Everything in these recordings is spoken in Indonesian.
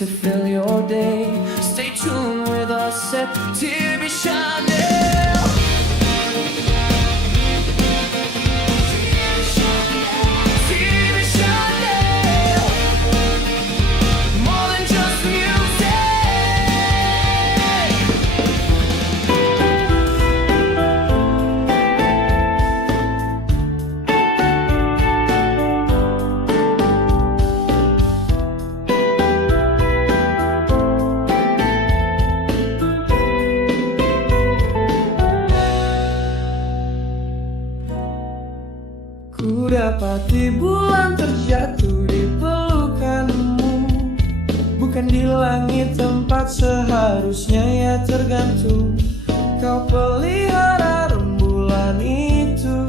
to fill your day. Stay tuned with us at TV Chanel. TV Chanel. More than just music. Ku dapati bulan terjatuh di pelukanmu, bukan di langit tempat seharusnya ia tergantung. Kau pelihara rembulan itu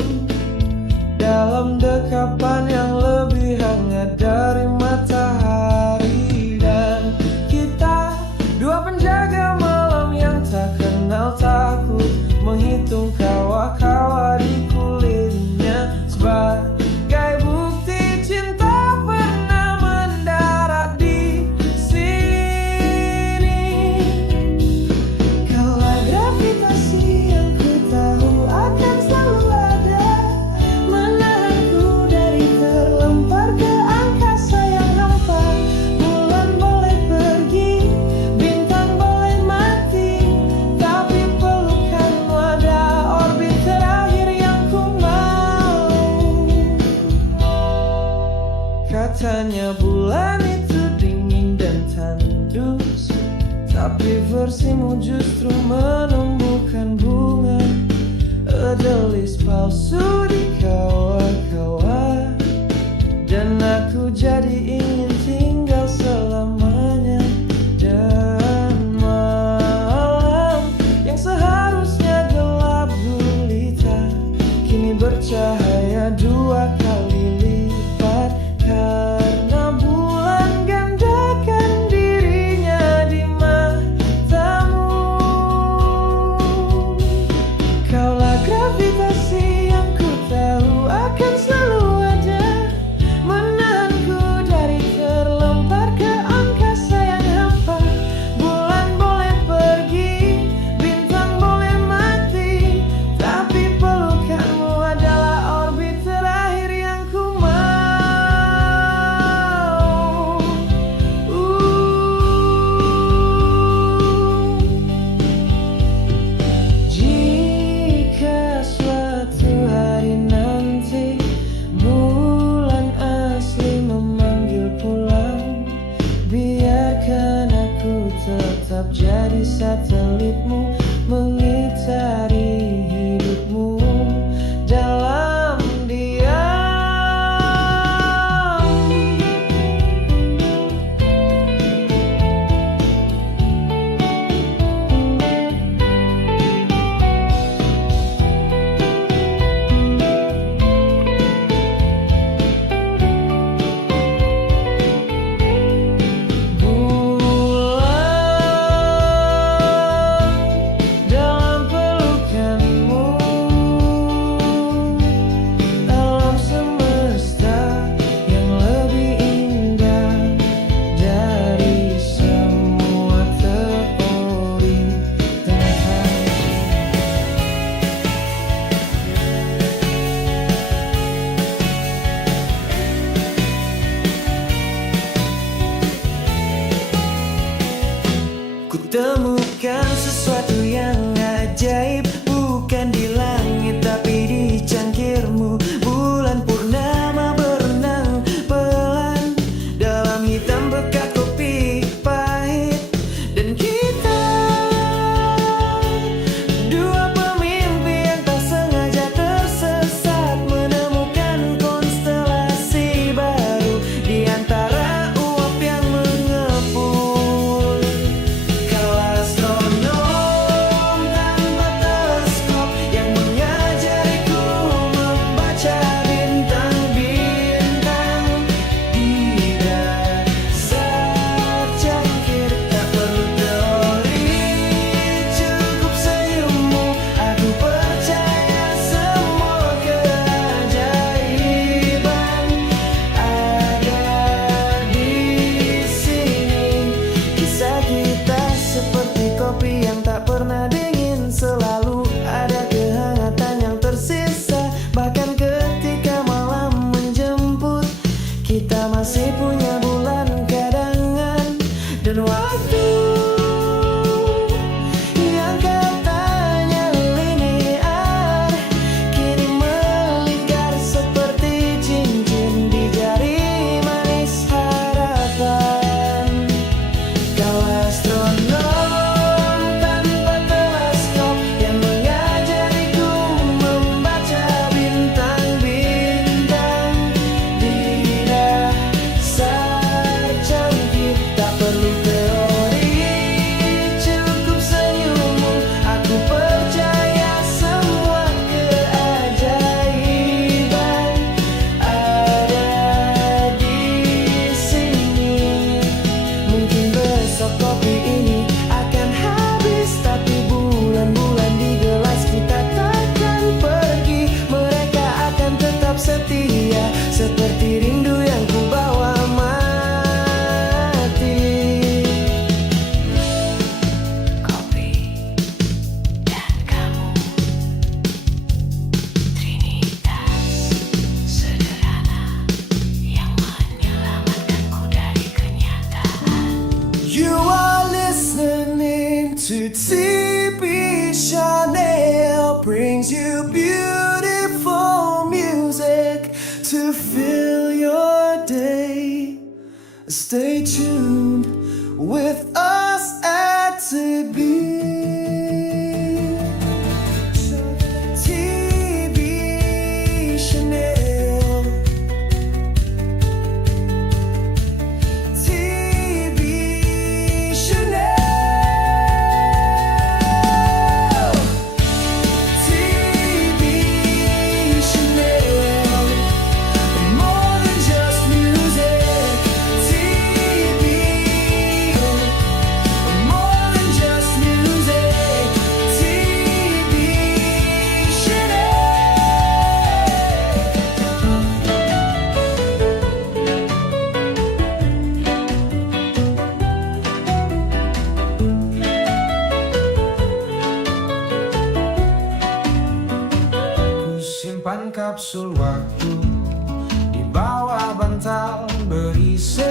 dalam dekapan yang lebih hangat dari matahari. Dan kita dua penjaga malam yang tak kenal takut, menghitung kawah-kawah di kulitnya sebagai bukti cinta pernah mendarat di sini. Kaulah gravitasi yang ku tahu akan selalu ada, menahanku dari terlempar ke angkasa yang hampa. Bulan boleh pergi, bintang boleh mati, tapi pelukanmu ada orbit terakhir yang ku mau. Katanya bulan itu dingin dan tandus, tapi versimu justru menumbuhkan bunga edelis palsu di kawah-kawah. Dan aku jadi ingin tinggal selamanya. Dan malam yang seharusnya gelap gulita kini bercahaya dua kali lipat, karena bulan gandakan dirinya di matamu. Kaulah gravitasi yang ku tahu akan selalu ada, menahanku dari terlempar ke angkasa yang hampa. Bulan boleh pergi, bintang boleh mati, tapi pelukanmu adalah orbit terakhir to fill your day. Stay tuned with us at TB. TB Chanel. TB Chanel. TB Chanel. More than just music. TB. More than just music. TB Chanel. Ku simpan kapsul waktu di bawah bantal berisi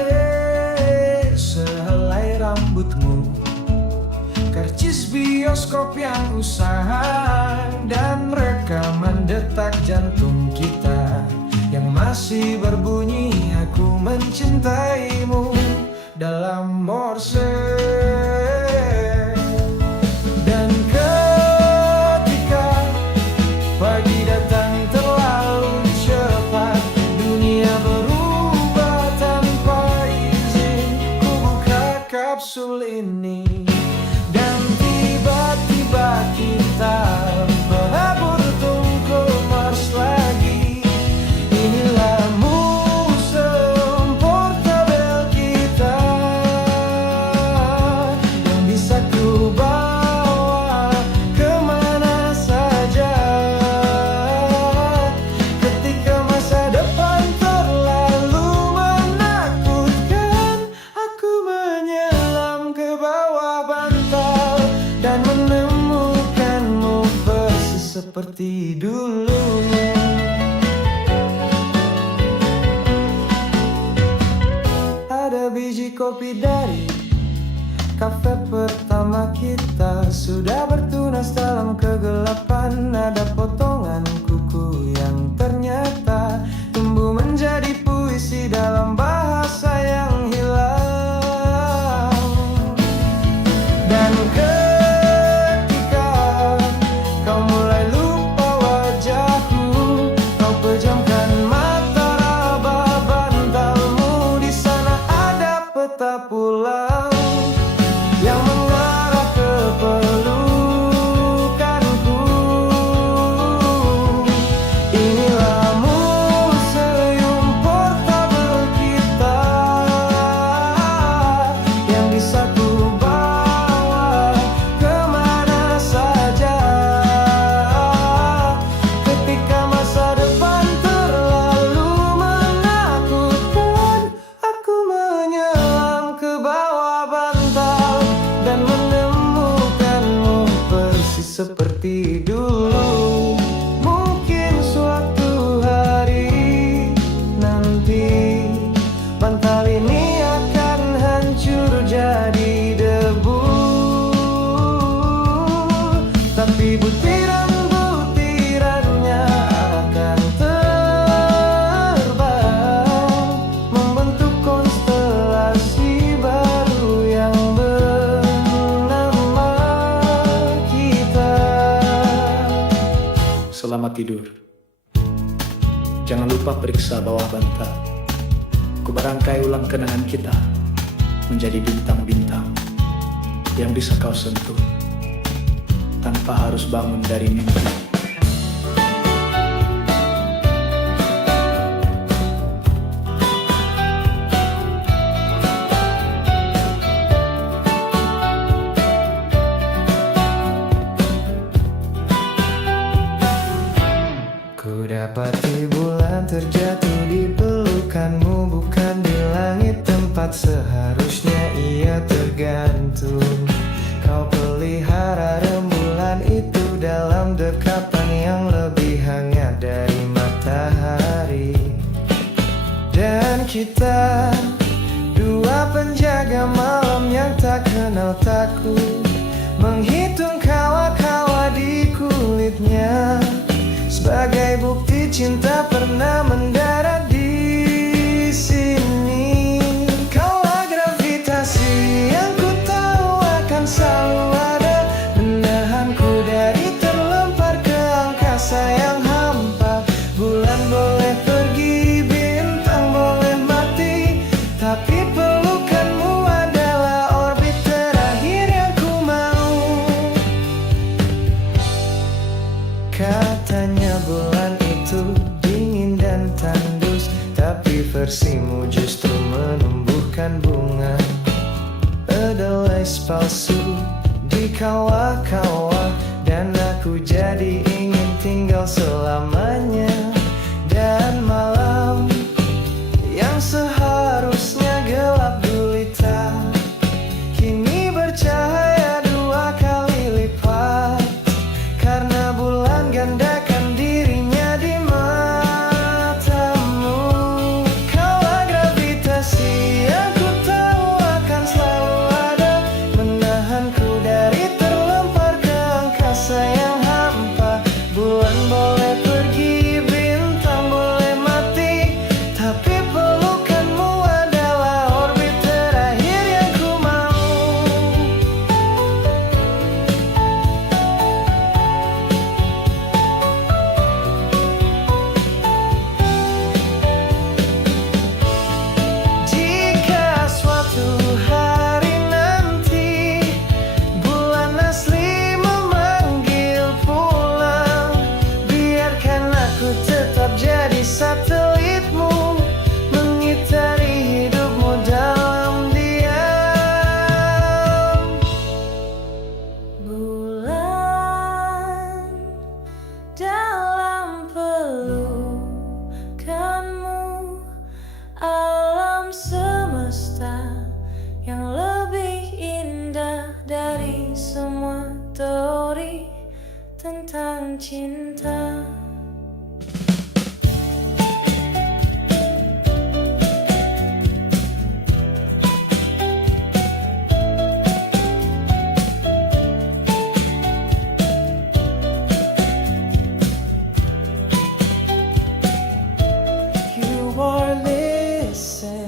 sehelai rambutmu, karcis bioskop yang usang, dan rekaman detak jantung kita yang masih berbunyi. Aku mencintaimu dalam morse. Dan ketika pagi datang terlalu cepat, dunia berubah tanpa izin. Ku buka kapsul ini dan tiba-tiba kita berhabur ke Mars lagi. Inilah museum portabel kita yang bisa ku bawa kemana saja. Ketika masa depan terlalu menakutkan, aku menyelam ke bawah bantal dan menemukanmu persis seperti dulu. Ada biji kopi dari kafe pertama kita, sudah bertunas dalam kegelapan. Ada potongan kuku yang ternyata tumbuh menjadi puisi dalam bahasa yang hilang. Dan ketika kau mulai lupa wajahku, kau pejamkan mata raba bantalmu. Di sana ada peta pulau yang mengarah ke pelukanku. Inilah museum portabel kita yang bisa ku bawa kemana saja. Ketika masa depan terlalu menakutkan, aku menyelam ke bawah bantal dan menemukanmu persis seperti dulu. Mungkin suatu hari nanti bantal ini akan hancur jadi debu, tapi butiran-butirannya akan terbang membentuk konstelasi baru yang bernama kita. Selamat tidur. Jangan lupa periksa bawah bantal. Ku barangkai ulang kenangan kita menjadi bintang-bintang yang bisa kau sentuh tanpa harus bangun dari mimpi. Ku dapati bulan terjatuh di pelukanmu, bukan di langit tempat seharusnya ia tergantung. Kau pelihara rembulan itu dalam dekapan yang lebih hangat dari matahari. Dan kita dua penjaga malam yang tak kenal takut, menghitung kawa-kawa di kulitnya sebagai bukti cinta pernah mendarat versimu justru menumbuhkan bunga. Edelweiss palsu di kawah-kawah, dan aku jadi ingin tinggal selamanya. Dan malam yang seharusnya gelap gulita kini bercahaya 2 kali lipat, karena bulan gandakan dirinya di matamu. Kaulah gravitasi yang ku tahu akan selalu ada, menahanku dari terlempar ke angkasa yang hampa. Bulan boleh pergi, bintang boleh mati, tapi pelukanmu adalah orbit terakhir yang ku mau. Jika suatu hari nanti bulan asli memanggil pulang, biarkan aku tetap jadi satelitmu, mengitari hidupmu dalam diam. Bulan dalam pelukanmu, alam semesta yang lebih indah dari semua teori tentang cinta. You are listening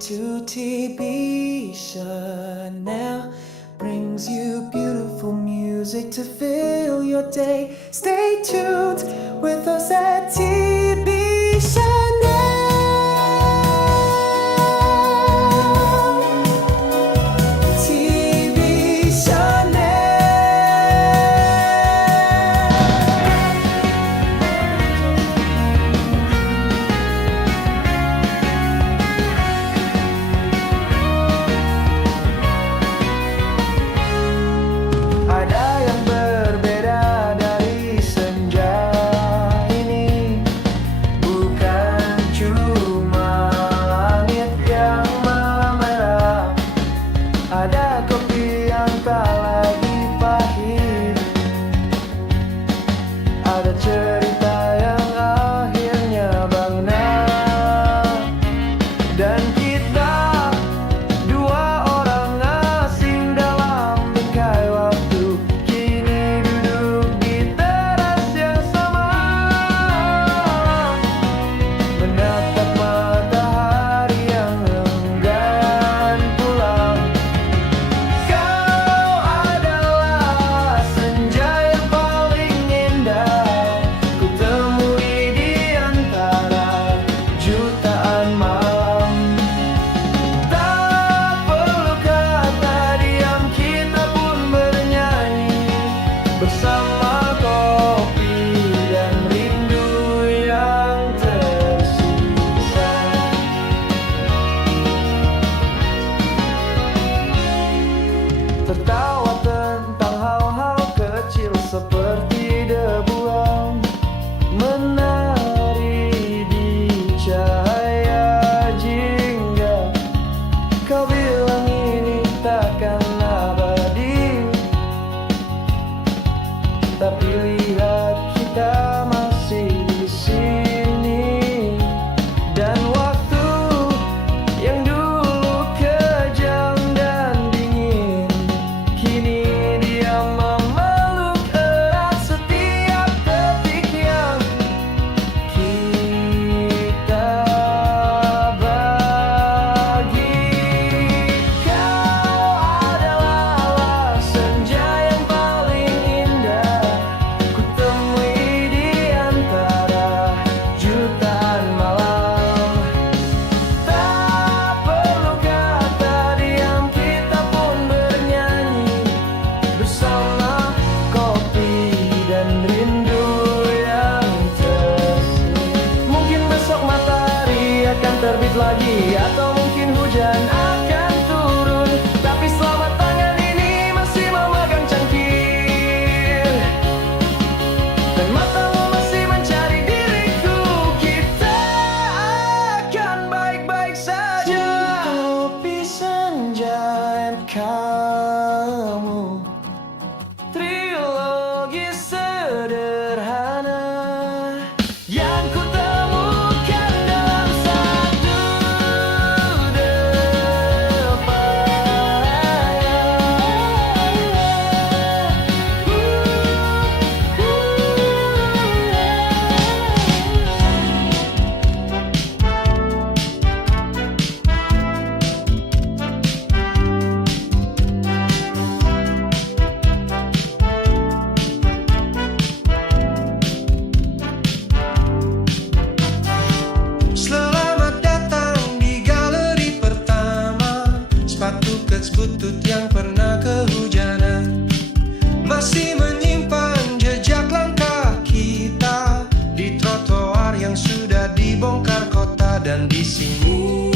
to TB Chanel, brings you beautiful music to fill your day. Stay tuned with us at TB Chanel. TB Chanel. Ada yang berbeda dari senja lagi atau mungkin hujan akan turun, tapi selama tangan ini masih memegang cangkir dan matamu masih mencari diriku, kita akan baik-baik saja. Topi senja and kamu, Trilogi sederhana yang ku temukan dalam satu selamat datang di galeri pertama. Sepatu kets butut yang pernah kehujanan masih menyimpan jejak langkah kita di trotoar yang sudah dibongkar kota. Dan di sini,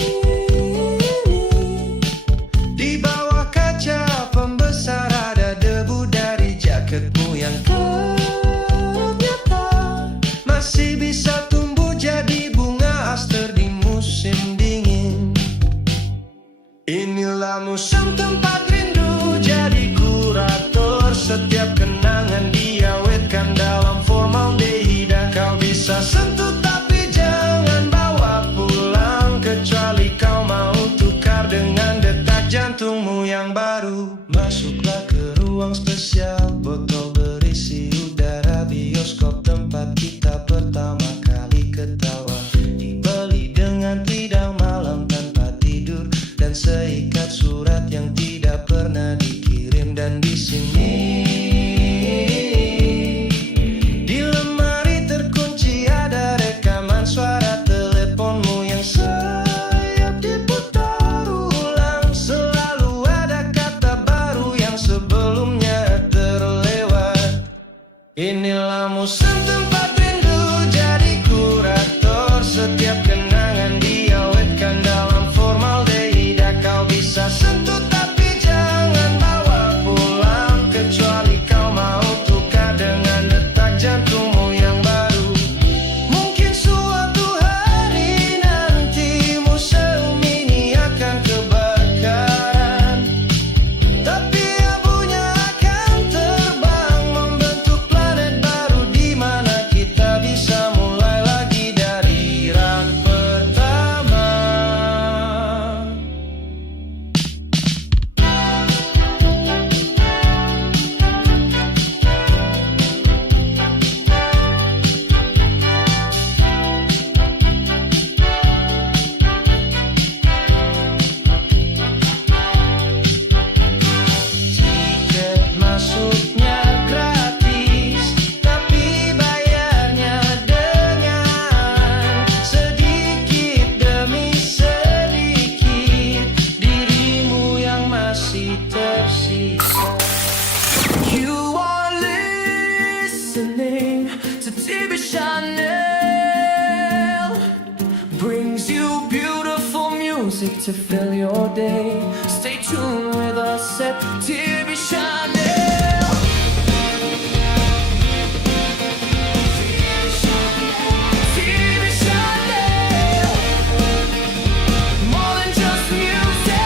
di bawah kaca pembesar, ada debu dari jaketmu yang ternyata masih bisa tumbuh jadi bunga aster di musim dingin. Inilah musim tempat rindu jadi kurator. Setiap kenangan diawetkan dalam formaldehida. Kau bisa sentuh tapi jangan bawa pulang, kecuali kau mau tukar dengan detak jantungmu yang baru. Masuklah ke ruang spesial, botol berisi udara bioskop tempat kita pertama kali ketawa. Dibeli dengan lidah malam tanpa tidur dan seikat surat yang tidak pernah dikirim. Dan di sini, di lemari terkunci ada rekaman suara teleponmu yang sayap diputar ulang. Selalu ada kata baru yang sebelumnya terlewat. Inilah musim tempat rindu jadi kurator. Setiap kenangan diawetkan dalam formaldehida. Kau bisa sentuh tapi jangan bawa pulang, kecuali kau mau tukar dengan detak jantungmu yang baru. Mungkin suatu hari nanti museum ini akan kebakaran, tapi abunya akan terbang membentuk planet baru di mana kita bisa mulai lagi dari rak pertama. Tiket masuknya gratis, tapi bayarnya dengan sedikit demi sedikit dirimu yang masih tersisa. You are listening to TV Chanel, brings you beautiful music to fill your day. Stay tuned with us at TV Chanel. TV Chanel, more than just music.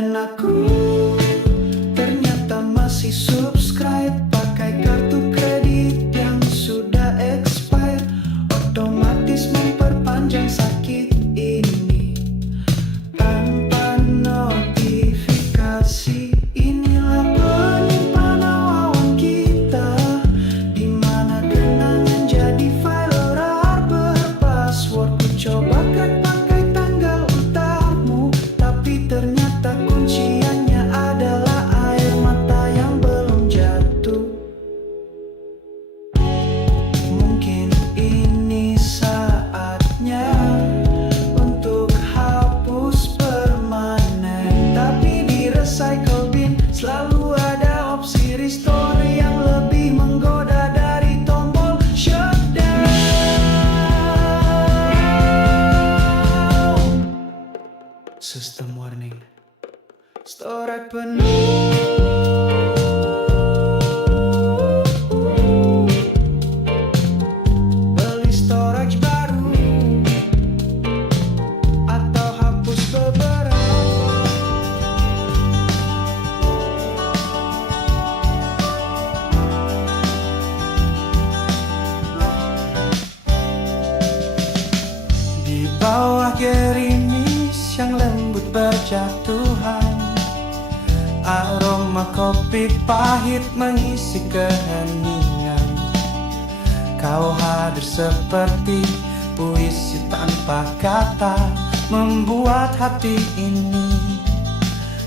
Dan aku ternyata masih subscribe pakai kartu kredit yang sudah expired, otomatis memperpanjang sakit ini tanpa notifikasi. Inilah penyimpanan awan kita, dimana kenangan jadi file RAR berpassword. Ku coba crack pakai tanggal ultahmu, tapi ternyata kunciannya adalah air mata yang belum jatuh. Mungkin ini saatnya untuk hapus permanen, tapi di recycle bin selalu ada opsi restore yang lebih menggoda dari tombol shutdown. System warning, storage penuh. Beli storage baru atau hapus beberapa. Di bawah gerimis yang lembut berjatuhan, aroma kopi pahit mengisi keheningan. Kau hadir seperti puisi tanpa kata, membuat hati ini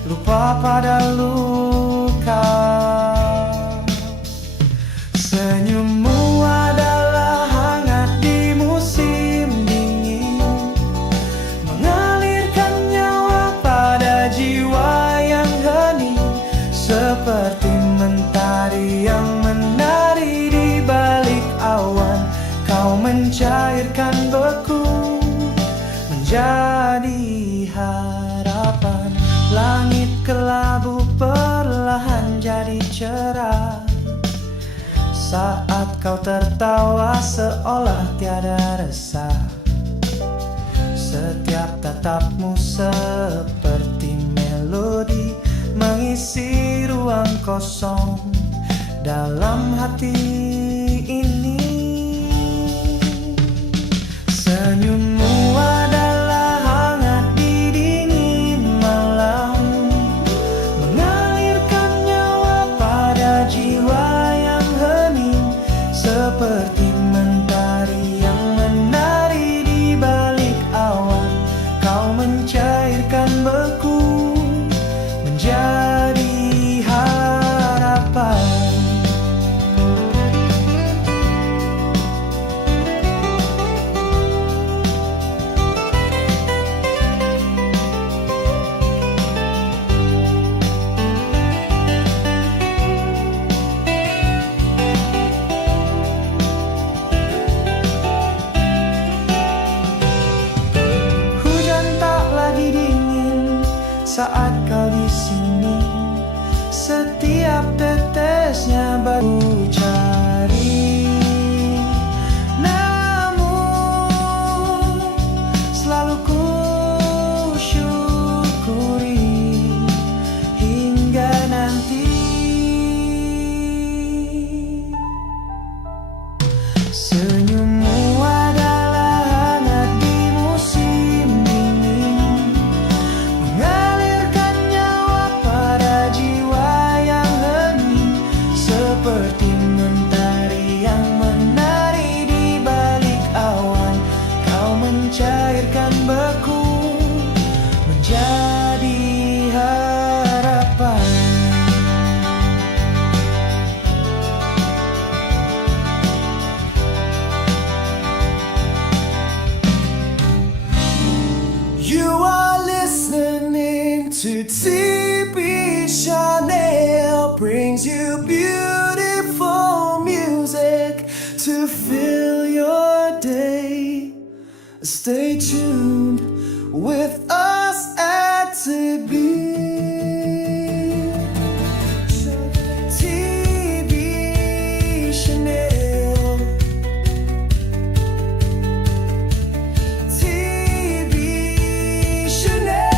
lupa pada luka. Senyummu adalah hangat di musim dingin, mengalirkan nyawa pada jiwa yang hening, seperti mentari yang menari di balik awan. Kau mencairkan beku menjadi harapan. Langit kelabu perlahan jadi cerah saat kau tertawa seolah tiada resah. Setiap tatapmu seperti melodi mengisi ruang kosong dalam hati ini. Senyummu adalah hangat di dingin malam, mengalirkan nyawa pada jiwa yang hening, seperti mentari yang menari di balik awan. Kau mencairkan beku menjadi harapan. Hujan tak lagi dingin saat kau di sini. Setiap tetesnya baru cari, namun selalu ku syukuri hingga nanti. Senyummu adalah hangat di musim dingin, mengalirkan nyawa pada jiwa yang hening, seperti mentari yang menari di balik awan. Kau mencairkan beku menjadi harapan. You are listening to TB Chanel, brings you beautiful music to fill your day. Stay tuned with us at TB. TB Chanel. TB Chanel.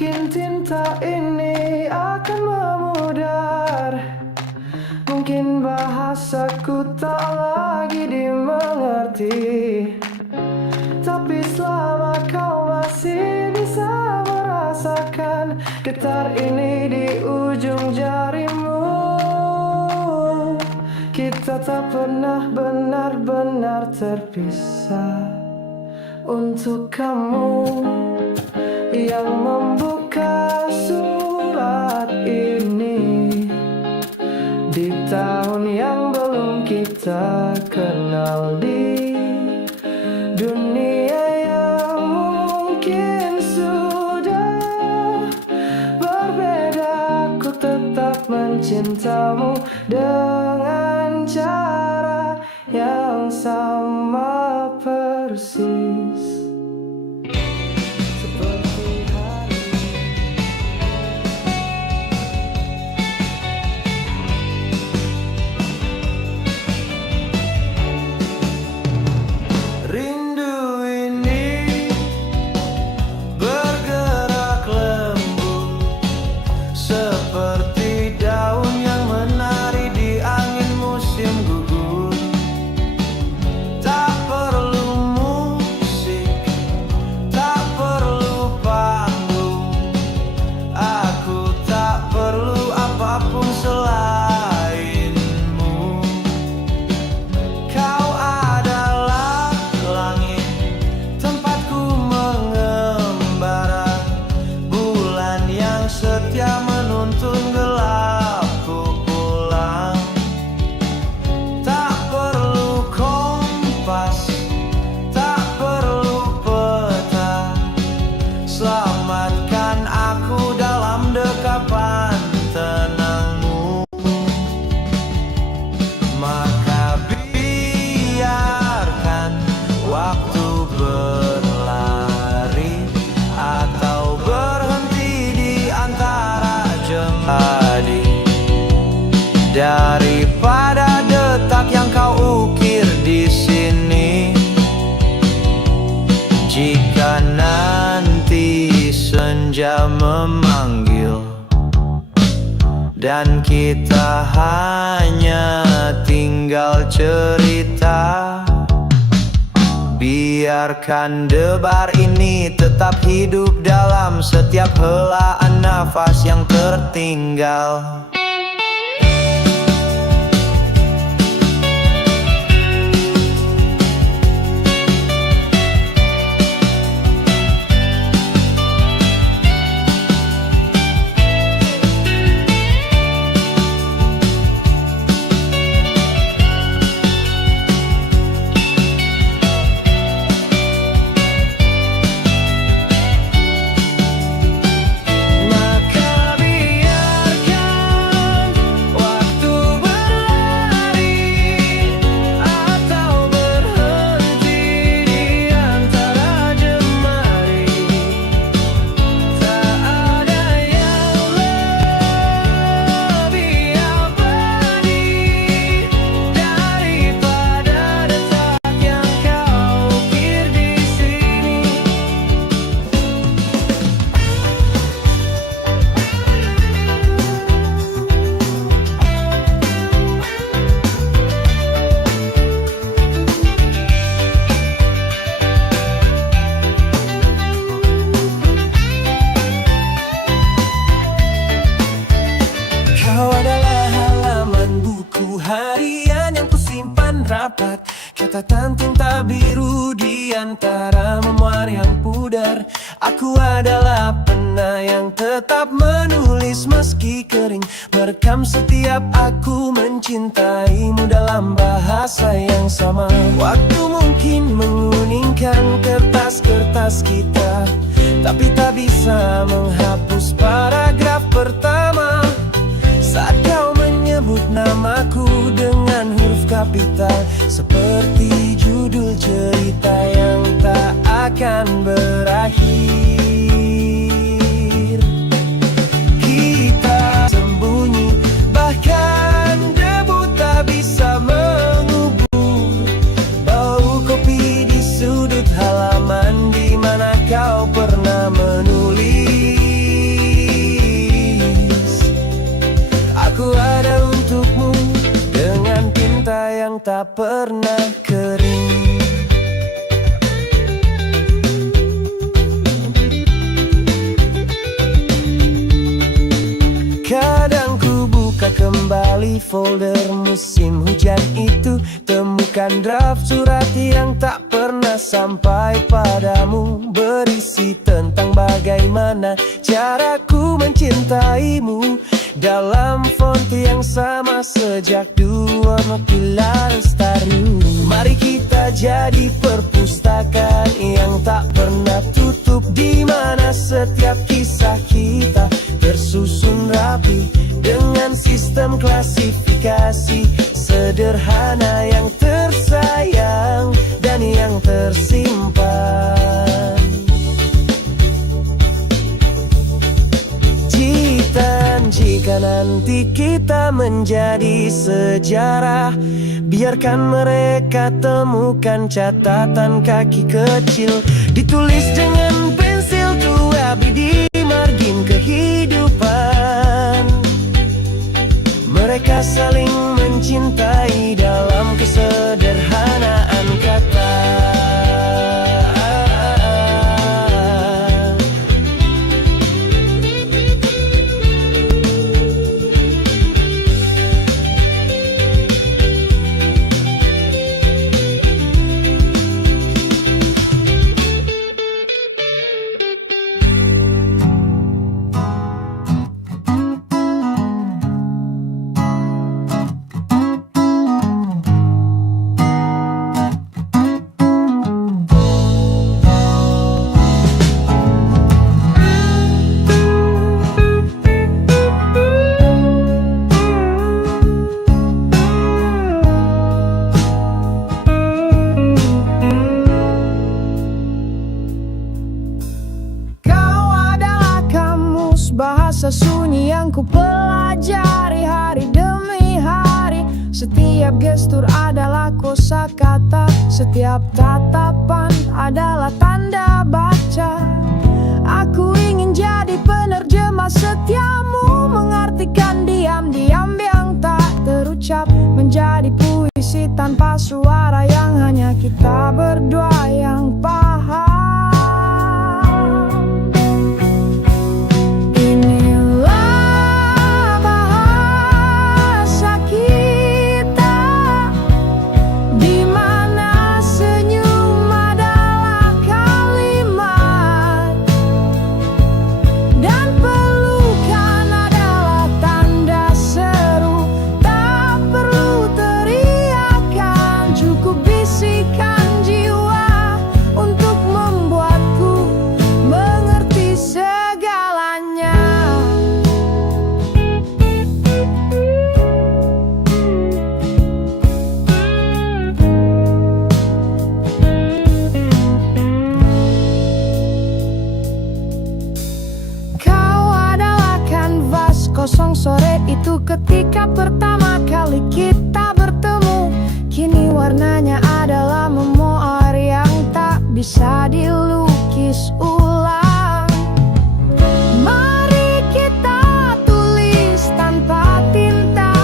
Mungkin tinta ini akan memudar, mungkin bahasaku tak lagi dimengerti, tapi selama kau masih bisa merasakan getar ini di ujung jarimu, kita tak pernah benar-benar terpisah. Untuk kamu yang membuka surat ini di tahun yang belum kita kenal, di dunia yang mungkin sudah berbeda, ku tetap mencintamu dengan cara yang sama persis seperti hari. Rindu ini bergerak lembut seperti daun yang menari di angin musim gugur. Tak perlu musik, tak perlu panggung, aku tak perlu apapun selainmu. Kau adalah langit, tempatku mengembara, bulan yang setia menuntun gelapku pulang. Tak perlu kompas, tak perlu peta, selamatkan aku dalam dekapan tenangmu. Maka biarkan waktu berlari atau berhenti di antara jemari, daripada detak yang kau ukir di sini. Jika nanti senja memanggil dan kita hanya tinggal cerita, biarkan debar ini tetap hidup dalam setiap helaan nafas yang tertinggal. Maka biarkan waktu berlari atau berhenti di antara jemari, tak ada yang lebih abadi daripada detak yang kau ukir di sini. Kau adalah halaman buku harian yang kusimpan rapat, catatan tinta biru di antara memoir yang pudar. Aku adalah pena yang tetap menulis meski kering, merekam setiap aku mencintaimu dalam bahasa yang sama. Waktu mungkin menguningkan kertas-kertas kita, tapi tak bisa menghapus paragraf pertama. Saat kau menyebut namaku dengan huruf kapital, seperti judul cerita yang tak akan berakhir. Kita sembunyi, bahkan debu tak bisa mengubur bau kopi di sudut halaman di mana kau pernah menulis. yang tak pernah kering. Kadang ku buka kembali folder musim hujan itu, temukan draft surat yang tak pernah sampai padamu, berisi tentang bagaimana caraku mencintaimu, dalam font yang sama sejak dua pilar lestari. Mari kita jadi perpustakaan yang tak pernah tutup, di mana setiap kisah kita tersusun rapi dengan sistem klasifikasi sederhana yang tersayang dan yang tersimpan. Citan, jika nanti kita menjadi sejarah, biarkan mereka temukan catatan kaki kecil, ditulis dengan pensil tua di margin kehidupan. Mereka saling mencintai dalam kesederhanaan kata. Bahasa sunyi yang ku pelajari hari demi hari. Setiap gestur adalah kosakata, setiap tatapan adalah tanda baca. Aku ingin jadi penerjemah setiamu, mengartikan diam-diam yang tak terucap, menjadi puisi tanpa suara yang hanya kita berdua yang paham. Kosong sore itu ketika pertama kali kita bertemu. Kini warnanya adalah memoir yang tak bisa dilukis ulang. Mari kita tulis tanpa tinta,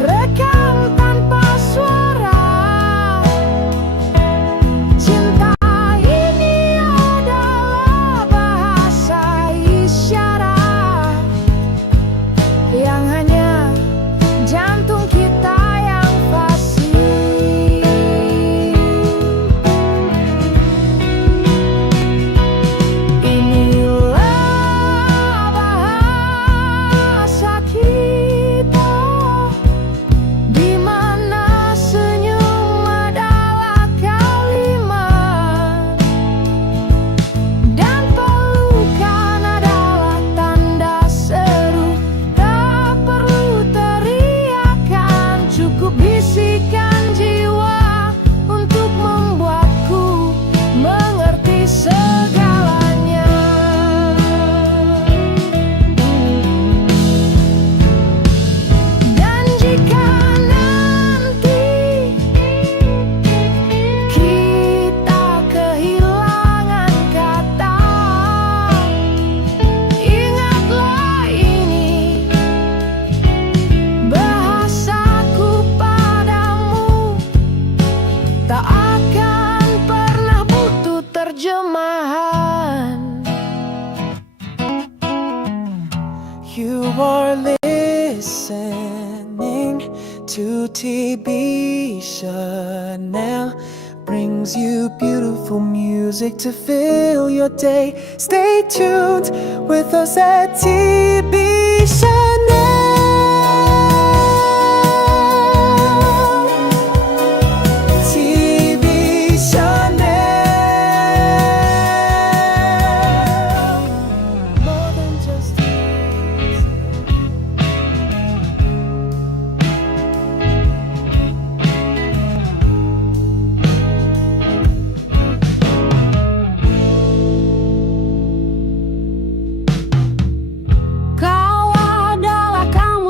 rekam tanpa suara. Cinta ini adalah bahasa isyarat. terjemahan. You are listening to TB Chanel. Brings you beautiful music to fill your day. Stay tuned with us at TB Chanel. TB Chanel. More than just music.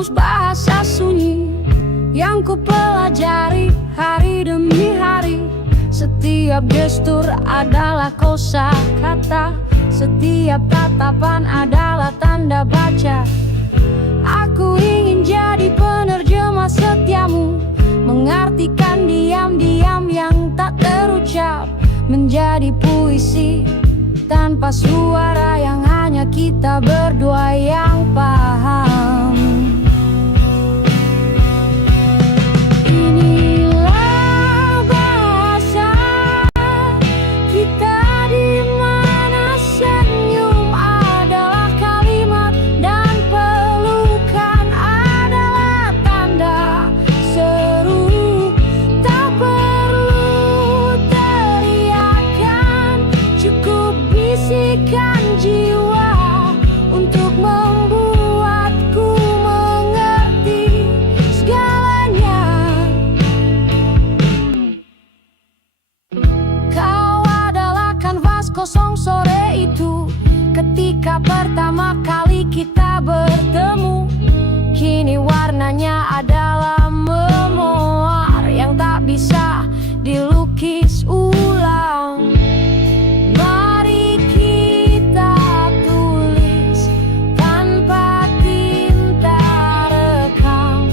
Bahasa sunyi yang ku pelajari hari demi hari. Setiap gestur adalah kosakata, setiap tatapan adalah tanda baca. Aku ingin jadi penerjemah setiamu, mengartikan diam-diam yang tak terucap, menjadi puisi tanpa suara yang hanya kita berdua yang paham. Kosong sore itu, ketika pertama kali kita bertemu. Kini warnanya adalah memoir yang tak bisa dilukis ulang. Mari kita tulis tanpa tinta, rekam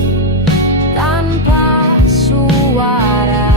tanpa suara.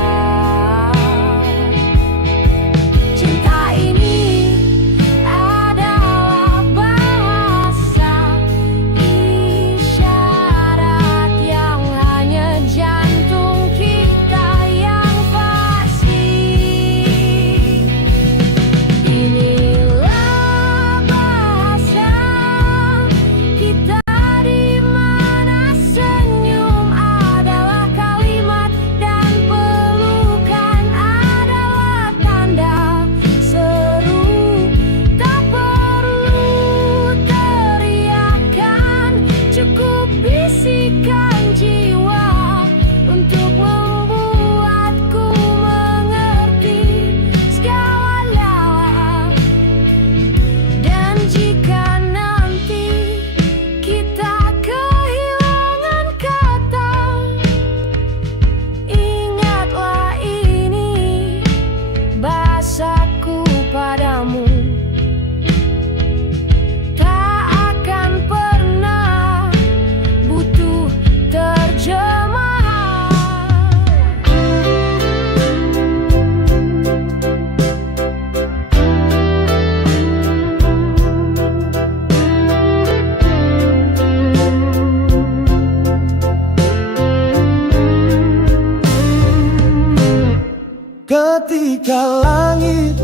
Ketika langit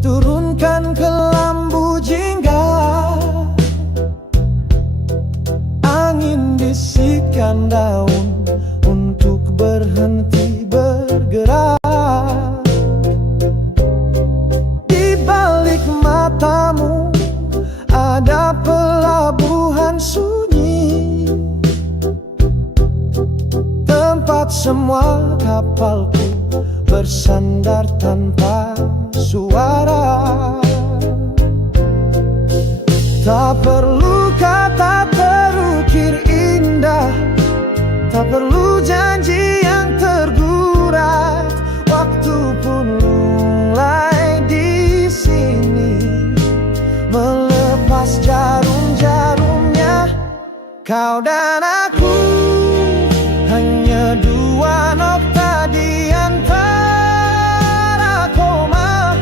turunkan ke lambu jingga, angin bisikkan daun untuk berhenti bergerak. Di balik matamu ada pelabuhan sunyi, tempat semua kapalku bersandar tanpa suara. Tak perlu kata terukir indah, tak perlu janji yang tergurat. Waktu pun mulai di sini melepas jarum-jarumnya. Kau dan aku hanya dua nokta di antara koma.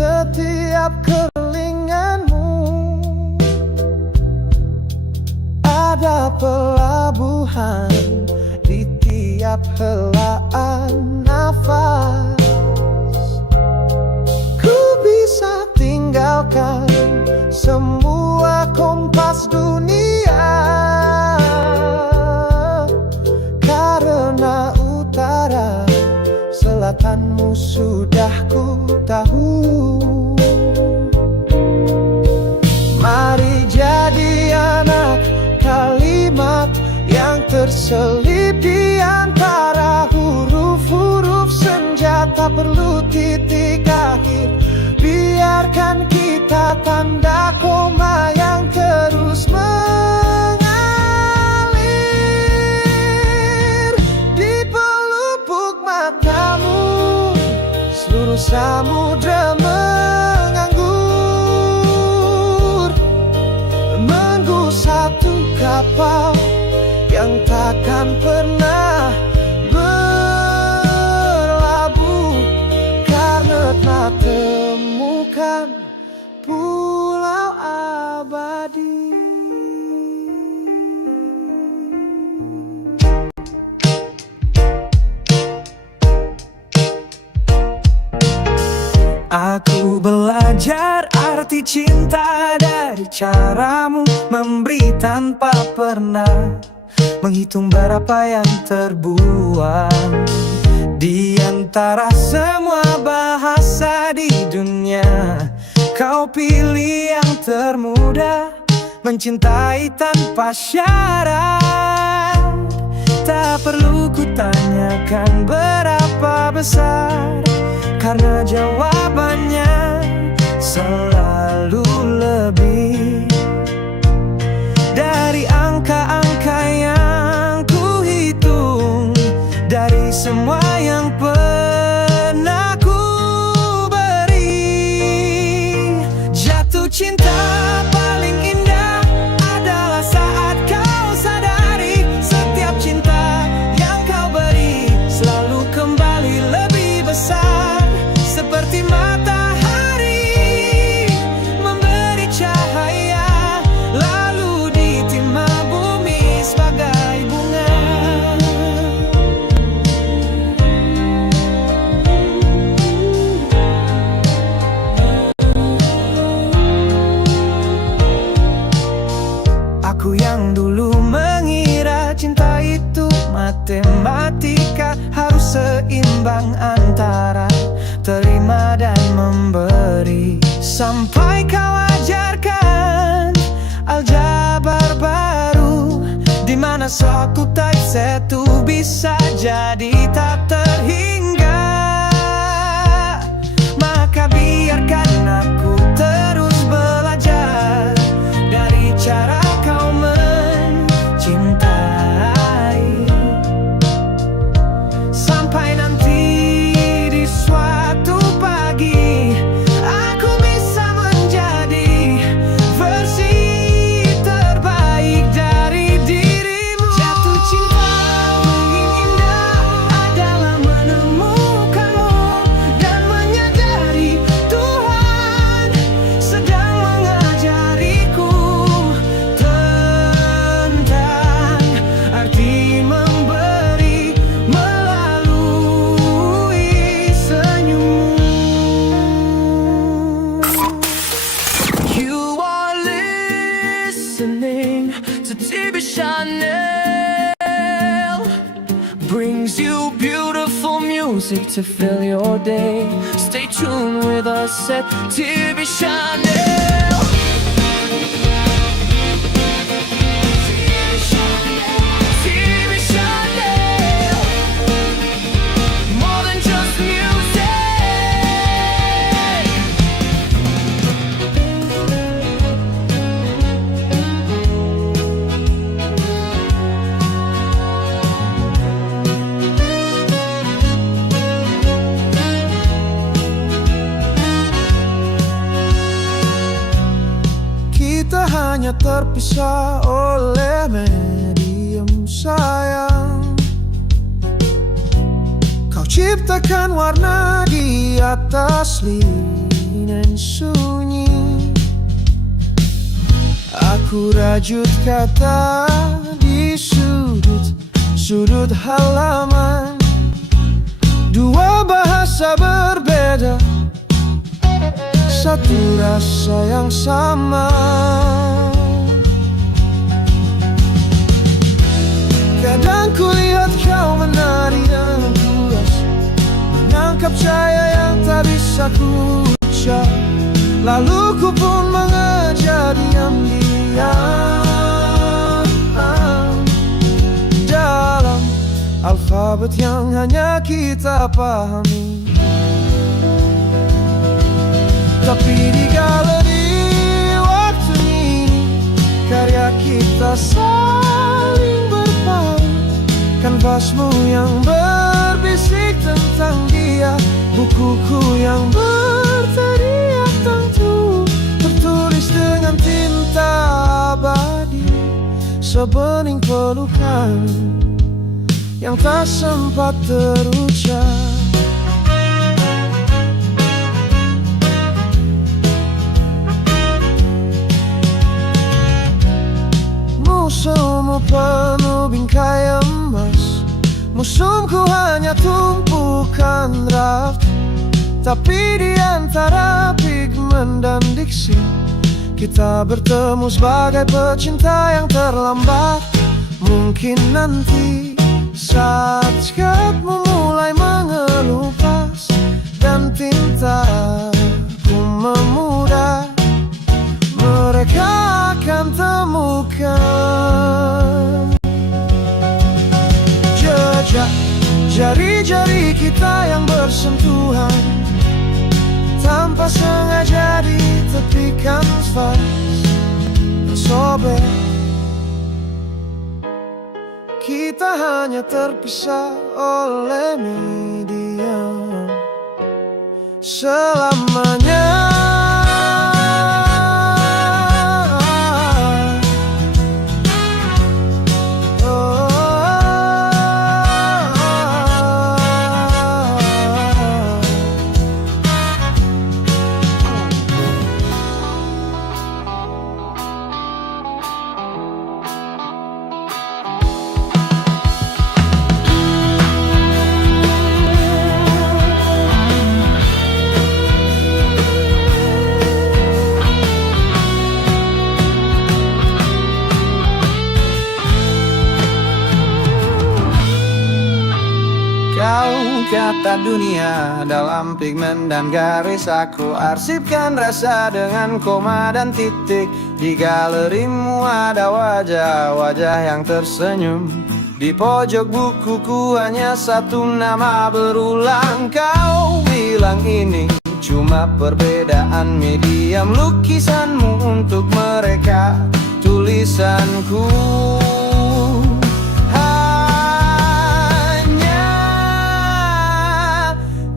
setiap keringanmu. Ada pelabuhan di tiap helaan nafas. Ku bisa tinggalkan semua kompas dunia, karena utara selatanmu sudah ku tahu. Mari jadi anak kalimat yang terselip di antara huruf-huruf senja. Tak perlu titik akhir, biarkan kita tanda koma yang terus mengalir. Di pelupuk matamu seluruh samudra menganggur, menunggu satu kapal yang takkan pernah berlabuh, karena tak temukan pulau abadi. Aku belajar arti cinta dari caramu memberi tanpa pernah menghitung berapa yang terbuang. Di antara semua bahasa di dunia, kau pilih yang termudah, mencintai tanpa syarat. Tak perlu kutanyakan berapa besar, karena jawabannya selalu lebih dari angka-angka yang ku hitung, dari semua yang pernah ku beri. Jatuh cinta paling indah adalah saat kau sadari setiap cinta yang kau beri selalu kembali lebih besar, seperti matahari memberi cahaya lalu ditimpa bumi sebagai bunga. Aku yang dulu mengira cinta itu matematika, harus seimbang antara terima dan memberi. Sampai kau ajarkan aljabar baru, di mana suatu tak satu bisa jadi tak terhingga. Maka biarkan aku terus belajar dari cara kau mencintai, sampai nanti di suatu pagi aku bisa menjadi versi terbaik dari dirimu. Jatuh cinta paling indah adalah menemukanmu dan menyadari Tuhan sedang mengajariku tentang arti memberi melalui senyummu. You are listening to TV Chanel, brings you beautiful music to fill your day. Stay tuned with us at TV Chanel. TV Chanel, more than just music. Kita hanya terpisah oleh medium sayang. Kau ciptakan warna di atas lini dengan sunyi. Aku rajut kata di sudut halaman. Dua bahasa berbeda, satu rasa yang sama. Kadang ku lihat kau menari dengan pulas, menangkap cahaya yang tak bisa ku ucap. Lalu ku pun mengejar diam-diam dalam alfabet yang hanya kita pahami. Tapi di galeri waktu ini, karya kita saling berpaut. Kanvasmu yang berbisik tentang dia, bukuku yang berteriak tentu, tertulis dengan tinta abadi. Sebening pelukan yang tak sempat terucap. Musuhmu penuh bingkai emas, musuhku hanya tumpukan draft. Tapi di antara pigmen dan diksi, kita bertemu sebagai pecinta yang terlambat. Mungkin nanti saat skatmu mulai mengelupas dan tintaku memudar, mereka akan temukan jejak jari-jari kita yang bersentuhan tanpa sengaja di tepi kanvas sobek. Kita hanya terpisah oleh media selamanya. Kau kata dunia dalam pigmen dan garis, aku arsipkan rasa dengan koma dan titik. Di galerimu ada wajah-wajah yang tersenyum. Di pojok bukuku hanya satu nama berulang. Kau bilang ini cuma perbedaan medium, lukisanmu untuk mereka, tulisanku.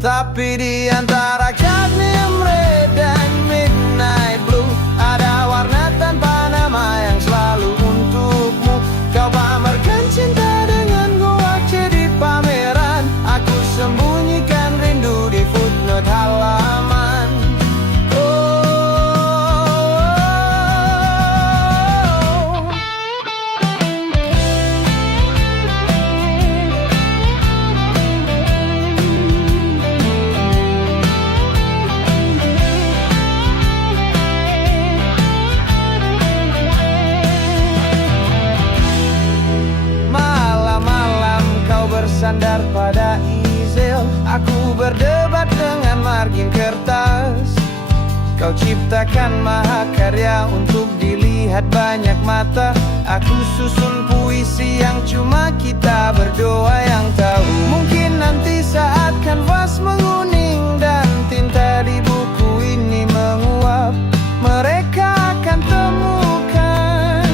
Tapi di antara cadmium red dan midnight blue, ada warna tanpa nama yang selalu untukmu. Kau pamerkan cinta dengan gua di pameran, aku sembunyikan rindu di footnote halaman. Bersandar pada easel, aku berdebat dengan margin kertas. Kau ciptakan mahakarya untuk dilihat banyak mata. Aku susun puisi yang cuma kita berdua yang tahu. Mungkin nanti saat kanvas menguning dan tinta di buku ini menguap, mereka akan temukan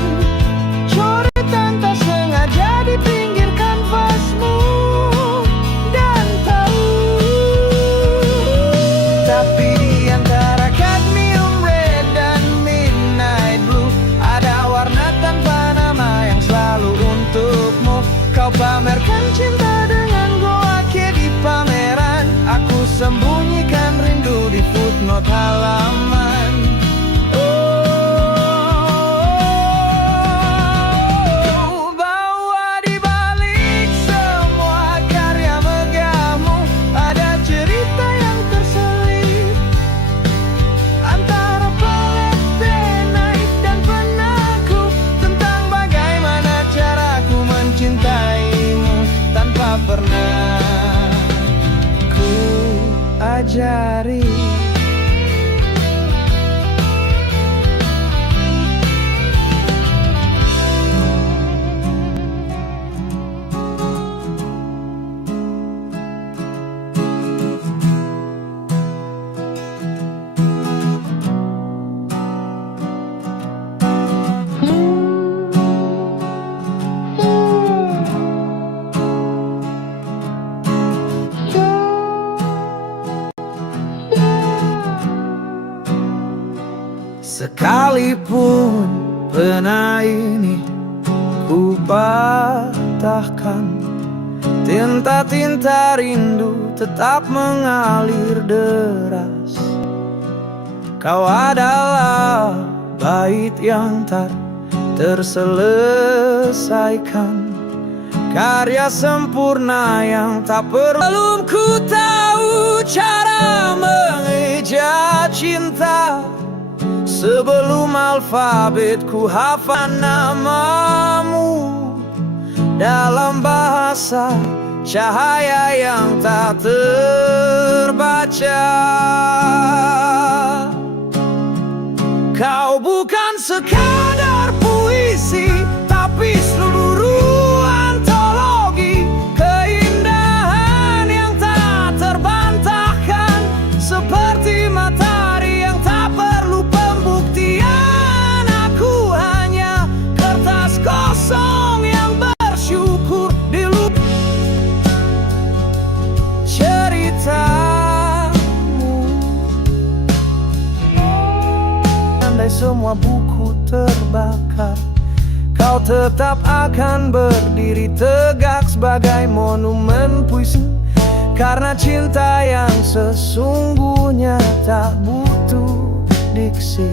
coretan tak sengaja di pinggir kanvasmu. Tapi di antara cadmium red dan midnight blue, ada warna tanpa nama yang selalu untukmu. Kau pamerkan cinta dengan banyak halaman. Oh, bahwa di balik semua karya megahmu ada cerita yang terselip antara pelet benait dan penaku, tentang bagaimana caraku mencintaimu tanpa pernah ku ajari. Sekalipun pena ini ku patahkan, tinta-tinta rindu tetap mengalir deras. Kau adalah bait yang tak terselesaikan, karya sempurna yang tak perlu. Belum ku tahu cara mengeja cinta, sebelum alfabet ku hafal namamu dalam bahasa cahaya yang tak terbaca. Kau bukan sekadar puisi, tapi seluruh antologi keindahan yang tak terbantahkan, seperti matahari yang tak perlu pembuktian. Aku hanya kertas kosong yang bersyukur dilup ceritamu. Andai semua buku terbakar, kau tetap akan berdiri tegak sebagai monumen puisi. Karena cinta yang sesungguhnya tak butuh diksi,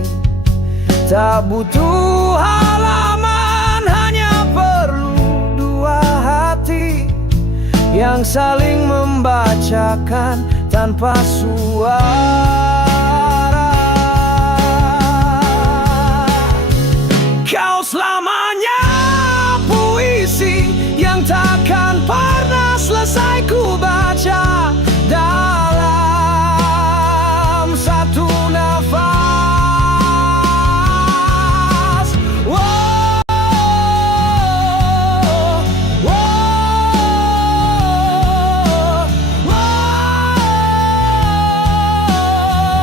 tak butuh halaman, hanya perlu dua hati yang saling membacakan tanpa suara. Kau selamanya puisi yang takkan pernah selesai ku baca dalam satu nafas. Wow, wow, wow.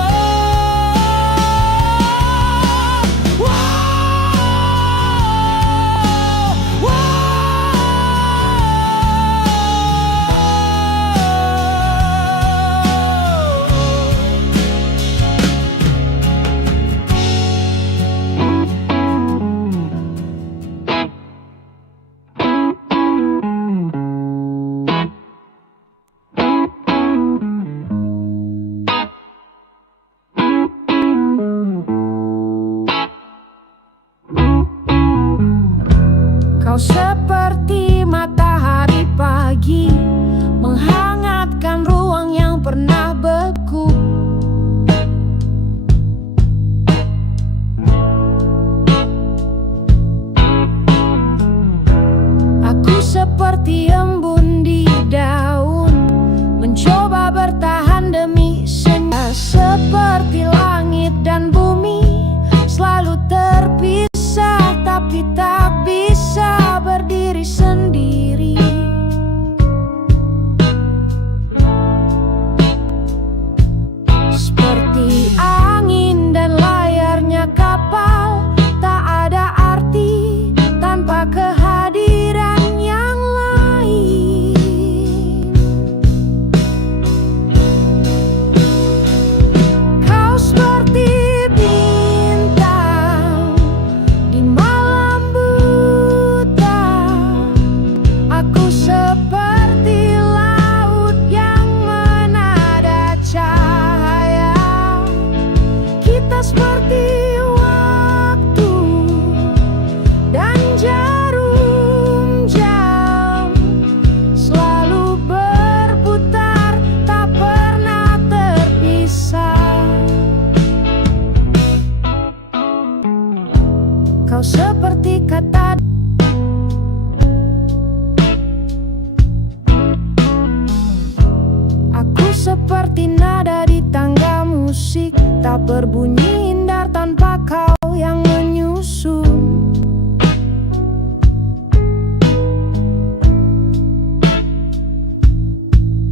seperti nada di tangga musik, tak berbunyi indah tanpa kau yang menyusun.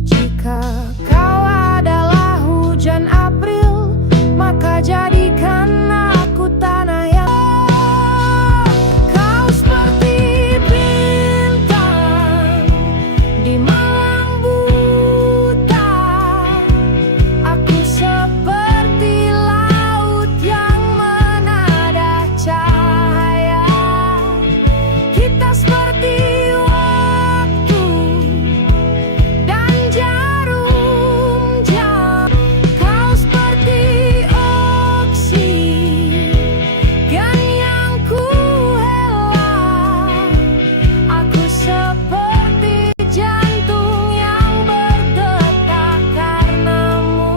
Jika kau adalah hujan April, maka jadikan aku tanah yang kau seperti bintang di malam buta. Aku seperti laut yang menada cahaya. Kita seperti waktu dan jarum jam. Kau seperti oksigen yang ku hela. Aku seperti jantung yang berdetak karenamu.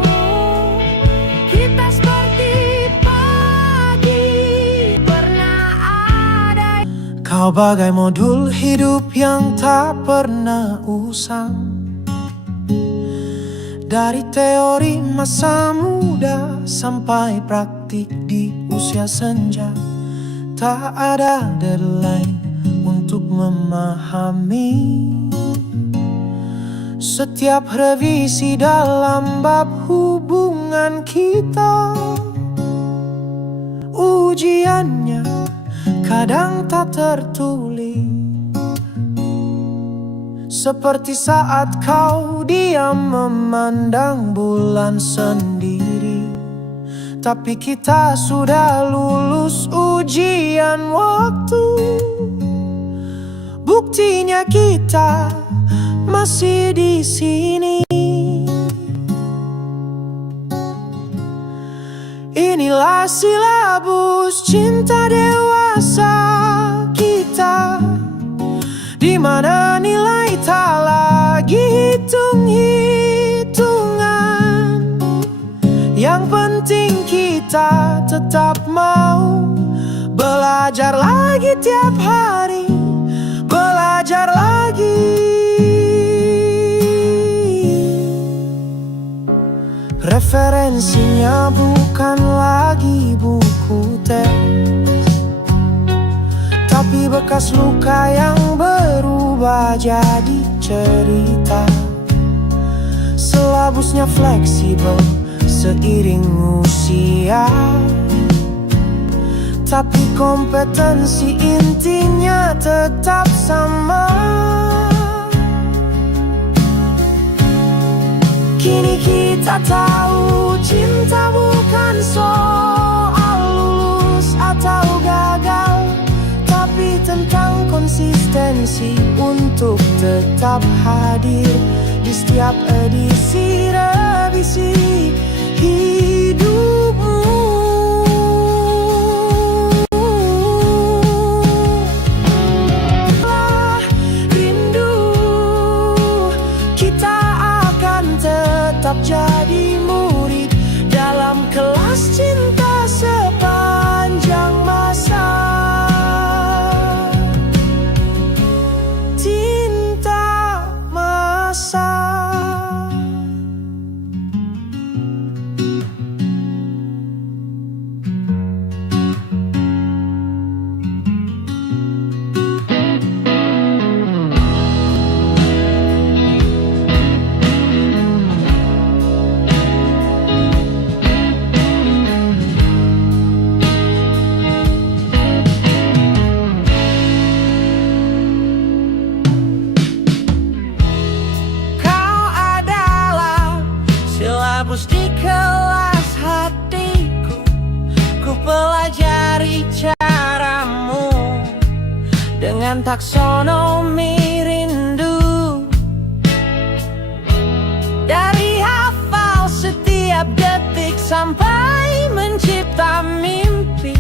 Kita seperti pagi pernah ada. Kau bagai modul hidup yang tak pernah usang. Dari teori masa muda sampai praktik di usia senja, tak ada deadline untuk memahami setiap revisi dalam bab hubungan kita. Ujiannya kadang tak tertulis, seperti saat kau diam memandang bulan sendiri. Tapi kita sudah lulus ujian waktu. Buktinya kita masih di sini. Inilah silabus cinta dewasa kita, di mana nilai tak lagi hitung-hitungan. Yang penting kita tetap mau belajar lagi tiap hari, belajar lagi. Referensinya bukan lagi buku teks, tapi bekas luka yang berubah jadi cerita. Silabusnya fleksibel seiring usia, tapi kompetensi intinya tetap sama. Kini kita tahu cinta bukan soal lulus atau gagal, tapi tentang konsistensi untuk tetap hadir di setiap edisi revisi hidupmu. Rindu kita akan tetap jadi murid dalam kelas cinta sepanjang masa. Cinta masa. Silabus di kelas hatiku, ku pelajari caramu dengan taksonomi rindu. Dari hafal setiap detik sampai mencipta mimpi.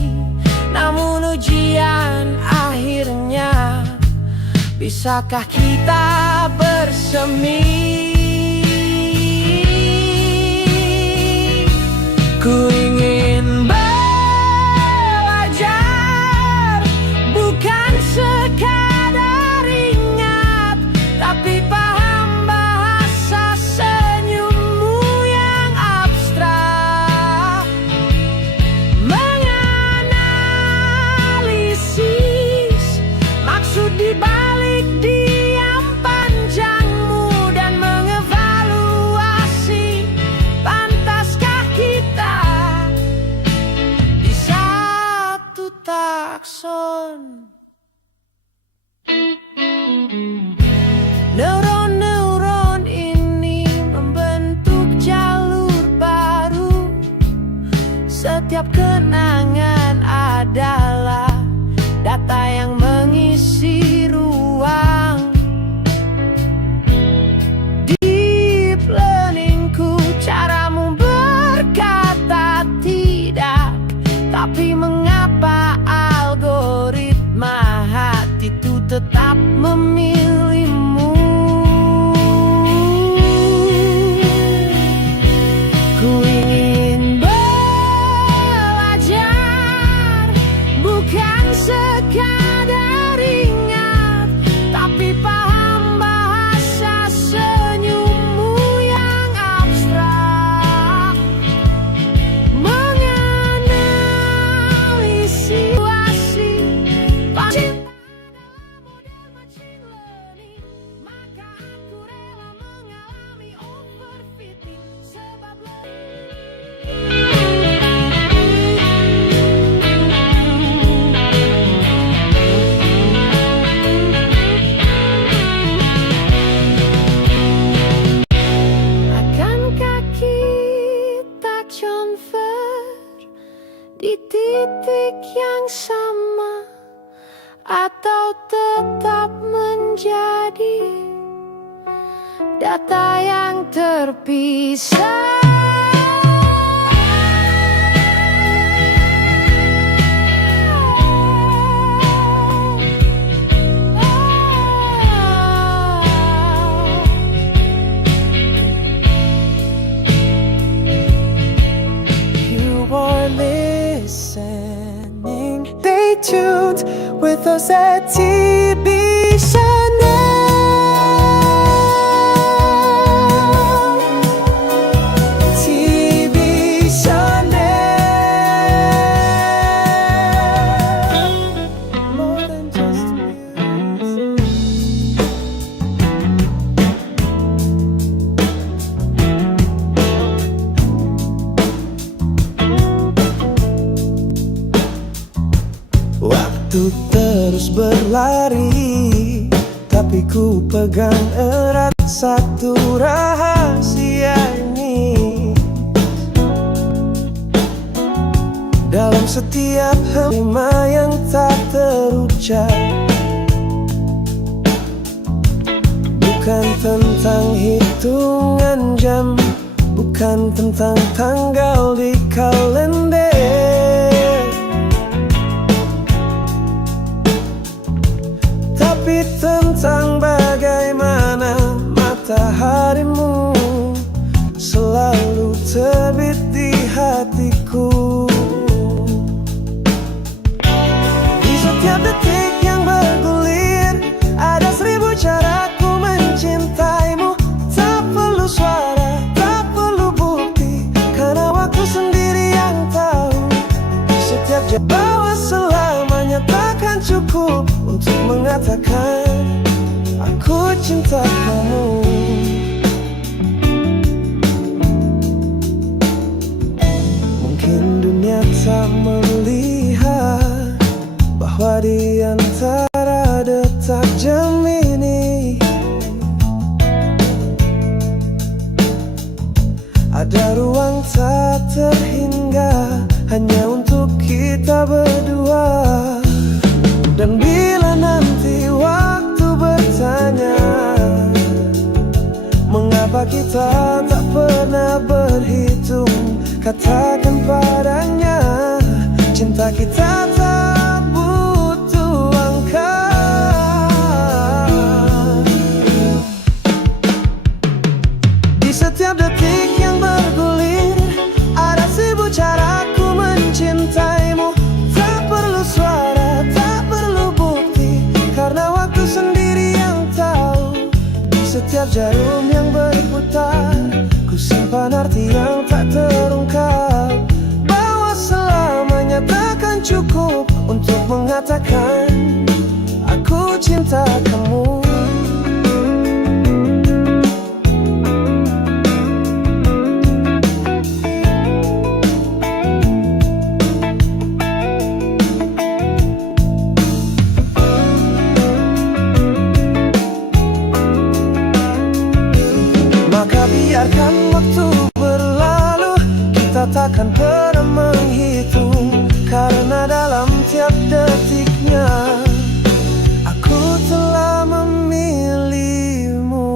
Namun ujian akhirnya, bisakah kita bersemi? Ku ingin belajar, bukan sekadar ingat, tapi paham bahasa senyummu. yang terpisah. You are listening. Stay tuned with us at TB Channel. TB Channel. More than just music. Waktu terus berlari, tapi ku pegang erat satu rahasia ini. Dalam setiap hema yang tak terucap, bukan tentang hitungan jam, bukan tentang tanggal di kalender, tapi tentang bagaimana mataharimu selalu terbit di hatiku. Di setiap detik yang bergulir, ada 1000 caraku mencintaimu. Tak perlu suara, tak perlu bukti, karena waktu sendiri yang tahu. Di setiap jam bahwa selamanya takkan cukup untuk mengatakan aku cinta kamu. Mungkin dunia tak melihat bahwa di antara detak jam ini ada ruang tak terhingga hanya untuk kita berdua. Dan bila nanti waktu bertanya mengapa kita tak pernah berhitung, katakan padanya cinta kita tak butuh angka. Di setiap detik yang bergulir, ada 1000 caraku mencintaimu. Tak perlu suara, tak perlu bukti, karena waktu sendiri yang tahu. Di setiap jarum yang berputar, ku simpan arti yang tak terungkap, bahwa selamanya takkan cukup untuk mengatakan aku cinta kamu. Maka biarkan waktu berlalu, kita takkan pernah menghitung, karena dalam tiap detiknya aku telah memilihmu.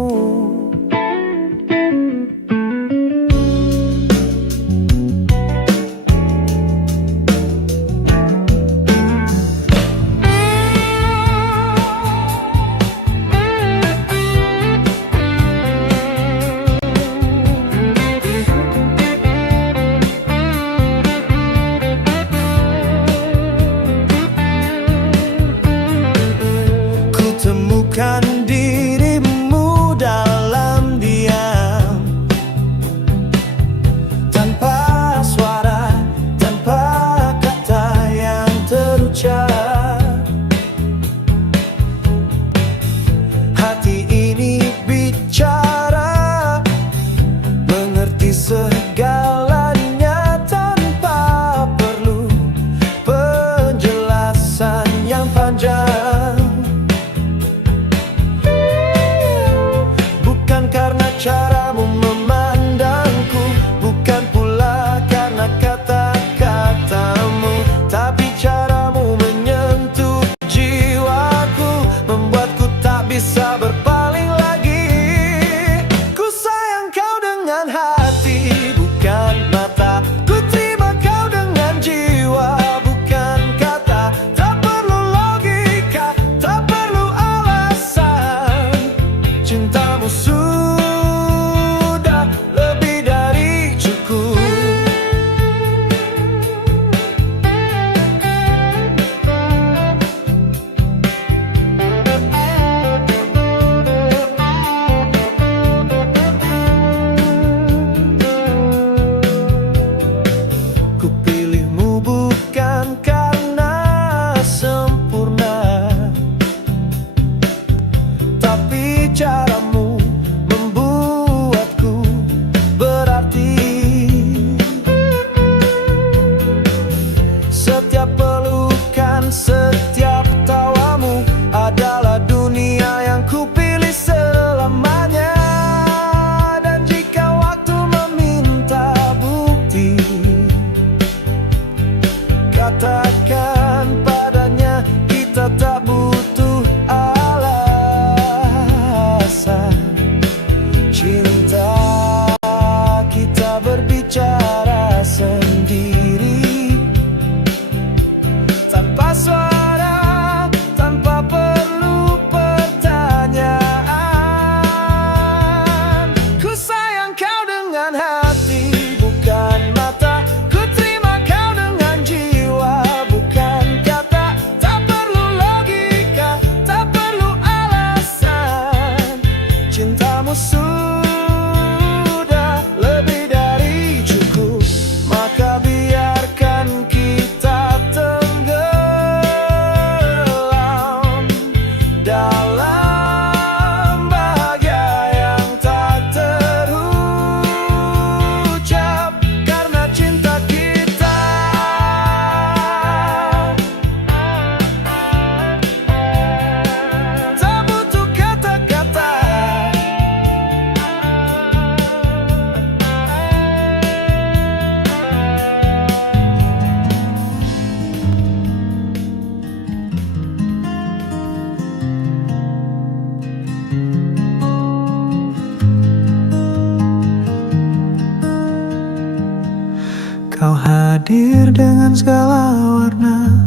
Kau hadir dengan segala warna,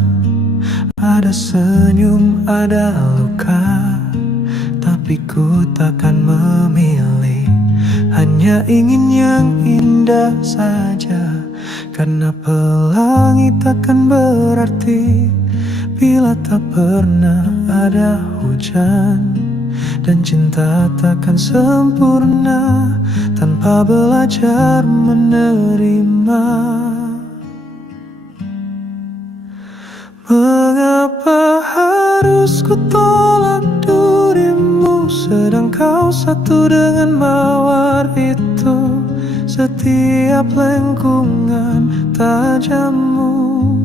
ada senyum, ada luka, tapi ku takkan memilih, hanya ingin yang indah saja. Karena pelangi takkan berarti bila tak pernah ada hujan, dan cinta takkan sempurna tanpa belajar menerima. Mengapa harus ku tolak dirimu, sedang kau satu dengan mawar itu? Setiap lengkungan tajammu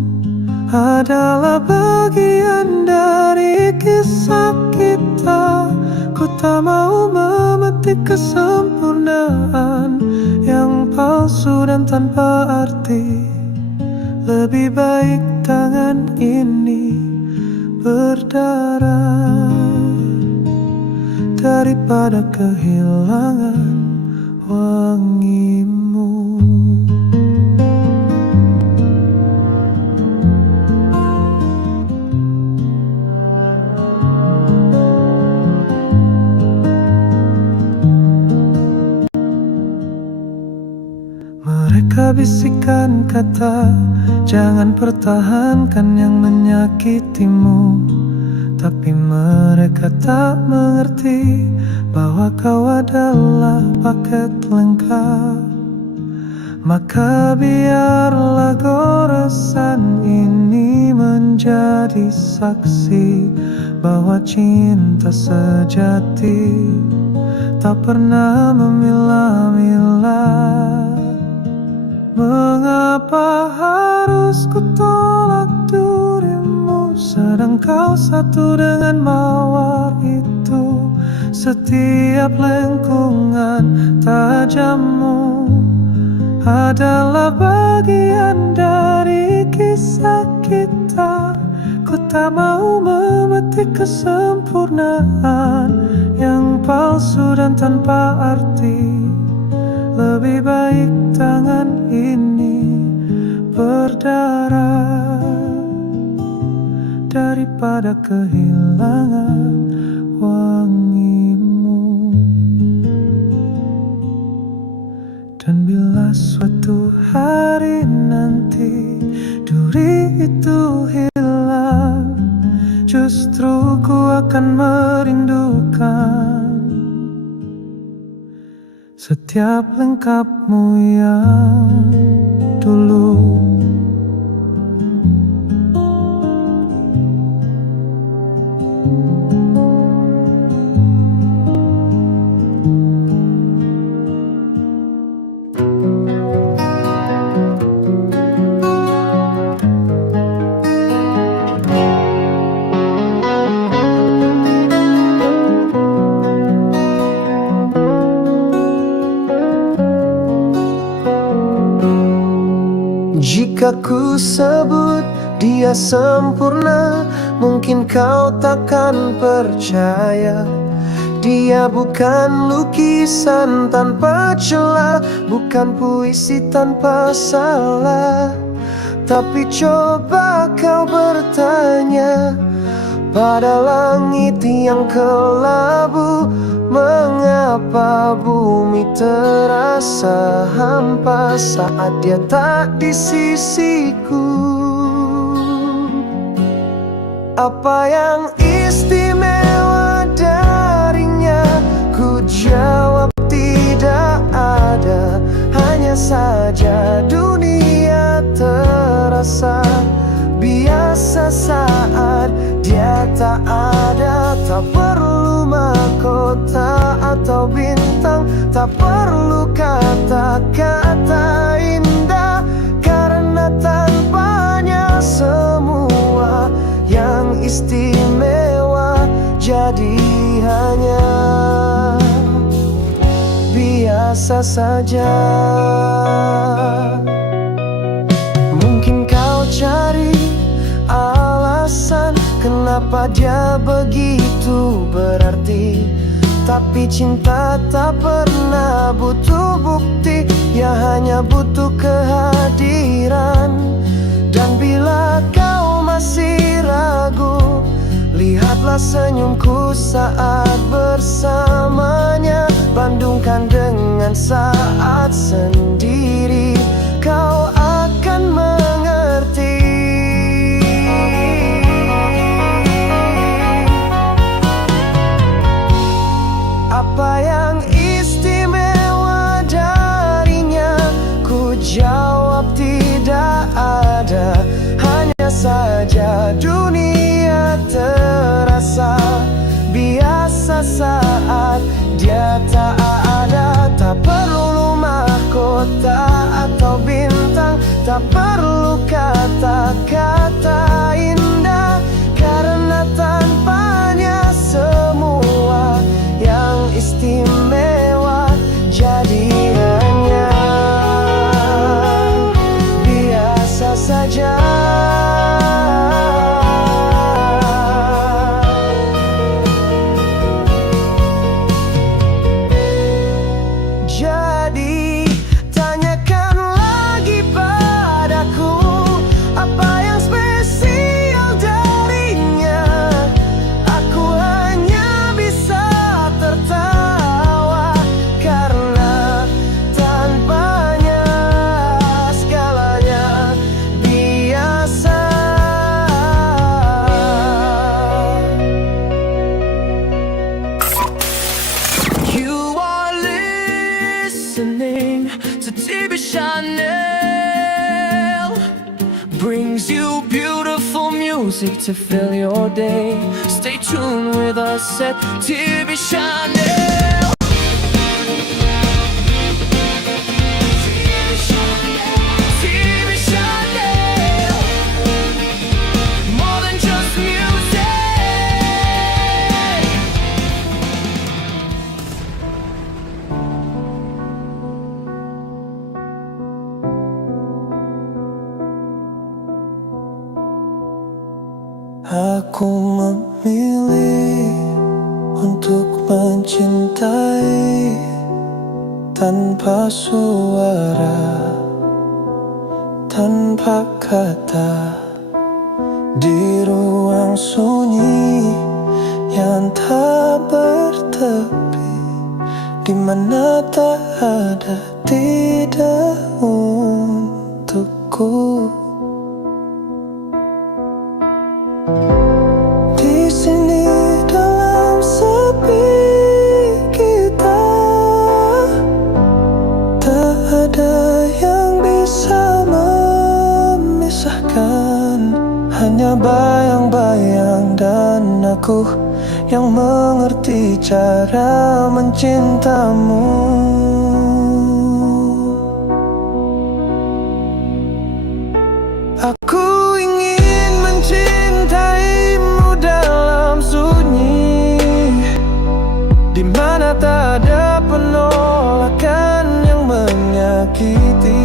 adalah bagian dari kisah kita. Ku tak mau memetik kesempurnaan yang palsu dan tanpa arti. Lebih baik tangan ini berdarah daripada kehilangan wangimu. Mereka bisikan kata, jangan pertahankan yang menyakitimu. Tapi mereka tak mengerti bahwa kau adalah paket lengkap. Maka biarlah goresan ini menjadi saksi bahwa cinta sejati tak pernah memilah-milah. Mengapa harus ku tolak dirimu, sedang kau satu dengan mawar itu? Setiap lengkungan tajammu adalah bagian dari kisah kita. Ku tak mau memetik kesempurnaan yang palsu dan tanpa arti. Lebih baik tangan ini berdarah daripada kehilangan wangimu. Dan bila suatu hari nanti duri itu hilang, justru ku akan merindukan setiap lengkapmu yang dulu. Jika ku sebut dia sempurna, mungkin kau takkan percaya. Dia bukan lukisan tanpa celah, bukan puisi tanpa salah. Tapi coba kau bertanya pada langit yang kelabu, mengapa bumi terasa hampa saat dia tak di sisiku? Apa yang istimewa darinya? Ku jawab tidak ada. Hanya saja dunia terasa biasa saat dia tak ada. Tak perlu mahkota atau bintang, tak perlu kata-kata indah, karena tanpanya semua yang istimewa jadi hanya biasa saja. Mungkin kau cari alasan kenapa dia begitu berarti, tapi cinta tak pernah butuh bukti. yang hanya butuh kehadiran. Dan bila kau masih ragu, lihatlah senyumku saat bersamanya. Bandungkan dengan saat sendiri, kau akan mengerti. Apa yang istimewa darinya? Ku jawab tidak ada. Hanya saja dunia terasa biasa saat dia tak ada. Tak perlu mahkota atau bintang, tak perlu kata-kata indah, karena tanpanya semua yang istimewa jadi hanya biasa saja. Jadi tanyakan lagi padaku, apa yang spesial darinya? Aku hanya bisa tertawa, karena tanpanya segalanya biasa. You are listening to TV Chanel, brings you beautiful music to fill your day. Stay tuned with us at TV Chanel. TV Chanel, more than just music. Aku memilih untuk mencintai tanpa suara, tanpa kata, di ruang sunyi yang tak bertepi, di mana tak ada tidak untukku. Di sini dalam sepi kita, tak ada yang bisa memisahkan. Hanya bayang-bayang dan aku yang mengerti cara mencintamu. Aku ingin mencintaimu dalam sunyi, di mana tak ada penolakan yang menyakiti.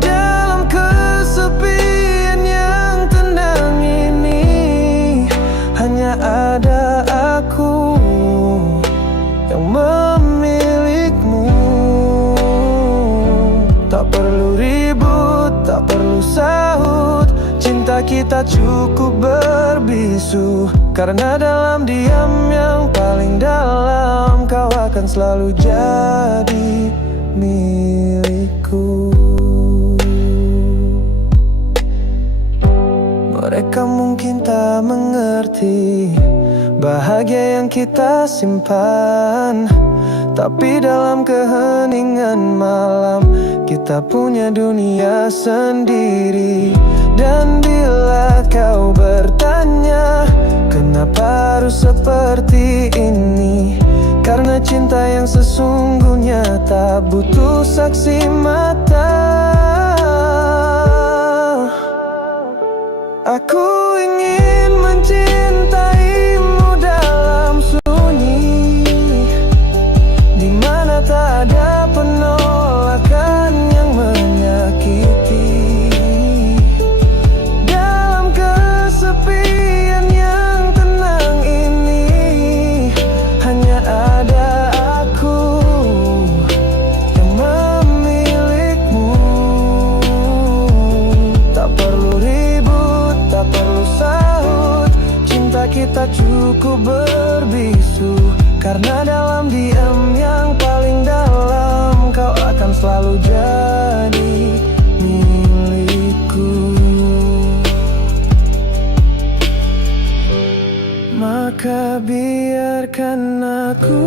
Dalam kesepian yang tenang ini, hanya ada aku yang memilikimu. Tak perlu ribut, tak perlu sahut, cinta kita cukup berbisu. Karena dalam diam yang paling dalam, kau akan selalu jadi milikku. Mereka mungkin tak mengerti bahagia yang kita simpan, tapi dalam keheningan malam kita punya dunia sendiri. Dan bila kau bertanya kenapa harus seperti ini, karena cinta yang sesungguhnya tak butuh saksi mata. Aku ingin mencintaimu dalam sunyi, di mana tak ada penolakan yang menyakiti. Dalam kesepian yang tenang ini, hanya ada aku Karena dalam diam yang paling dalam, kau akan selalu jadi milikku. Maka biarkan aku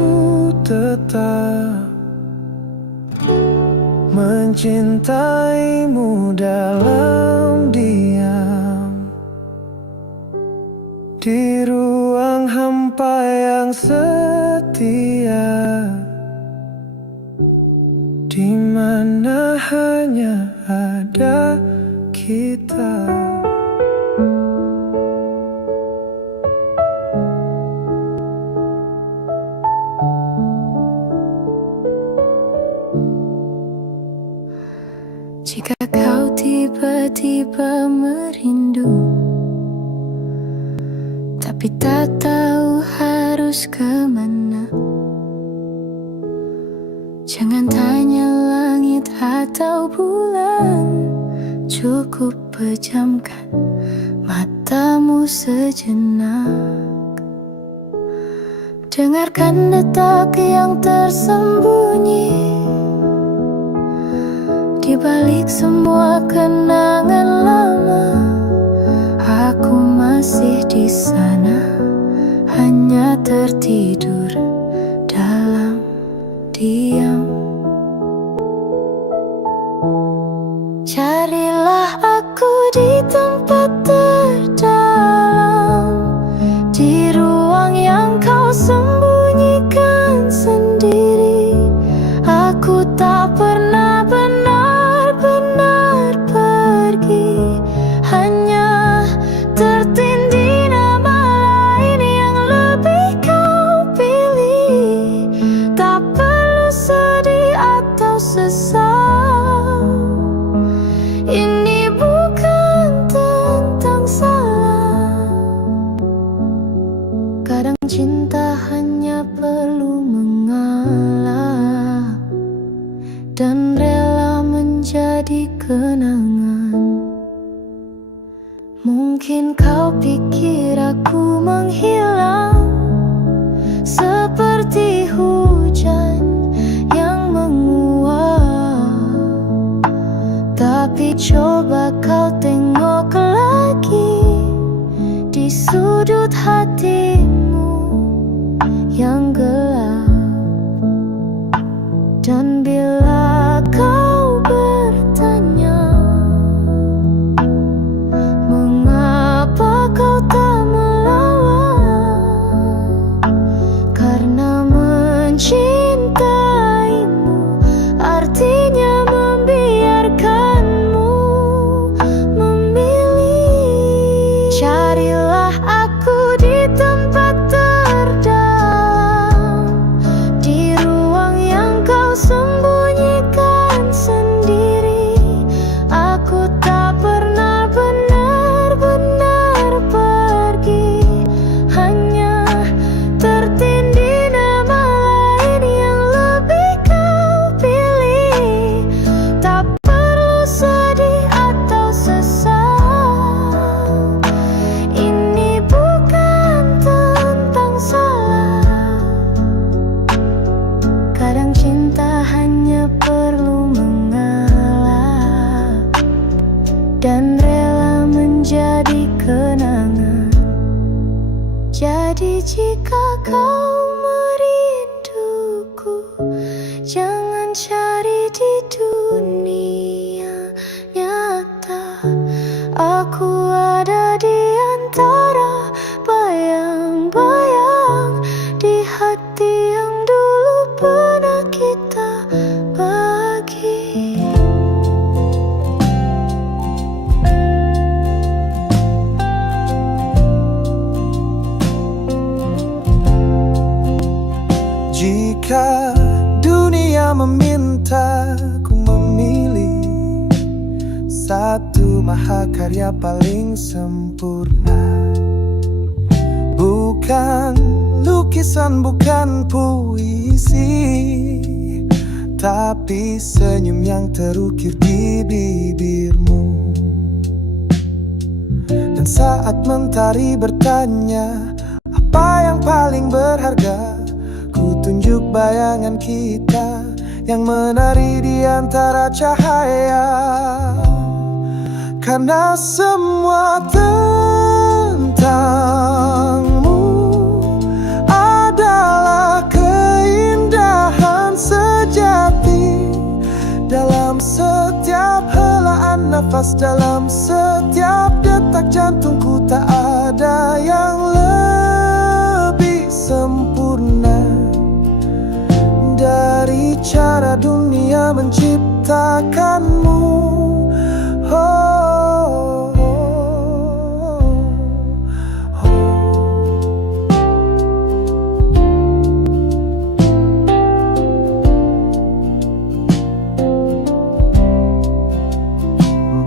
tetap mencintaimu dalam diam, di ruang hampa yang setia, di mana hanya ada kita. Jika kau tiba-tiba merindu, tapi tak tahu harus kemana, jangan tanya langit atau bulan. Cukup pejamkan matamu sejenak, dengarkan detak yang tersembunyi di balik semua kenangan lama. Aku masih di sana, hanya tertidur dalam diam. Carilah aku di tempat terdalam, di ruang yang kau sembunyikan sendiri. Aku tak pernah benar-benar pergi, hanya tertindih nama lain yang lebih kau pilih. Tak perlu sedih atau sesal, ini bukan tentang salah. Kadang cinta hanya perlu mengalah dan rela menjadi kenangan. Mungkin kau pikir aku menghilang seperti hujan yang menguap, tapi coba kau tengok lagi di sudut hatimu yang gelap. Dan bila kau bertanya, mengapa kau tak melawan? Karena mencintaimu artinya membiarkanmu memilih. Carilah aku di tempat terdalam, di ruang yang kau sembunyikan sendiri. Aku tak pernah benar-benar pergi, hanya tertindih nama lain yang lebih kau pilih. Tak perlu sedih atau sesal, ini bukan tentang salah. Kadang cinta hanya perlu mengalah dan rela menjadi kenangan. Jadi jika kau merinduku, jangan cari di dunia nyata. Aku ada di antara bayang-bayang di hati yang dulu pernah kita bagi. Jika dunia meminta ku memilih satu mahakarya paling sempurna, bukan lukisan, bukan puisi, tapi senyum yang terukir di bibirmu. Dan saat mentari bertanya apa yang paling berharga, ku tunjuk bayangan kita yang menari di antara cahaya. Karena semua tentangmu adalah keindahan sejati. Dalam setiap helaan nafas, dalam setiap detak jantungku, tak ada yang lebih sempurna dari cara dunia menciptakanmu.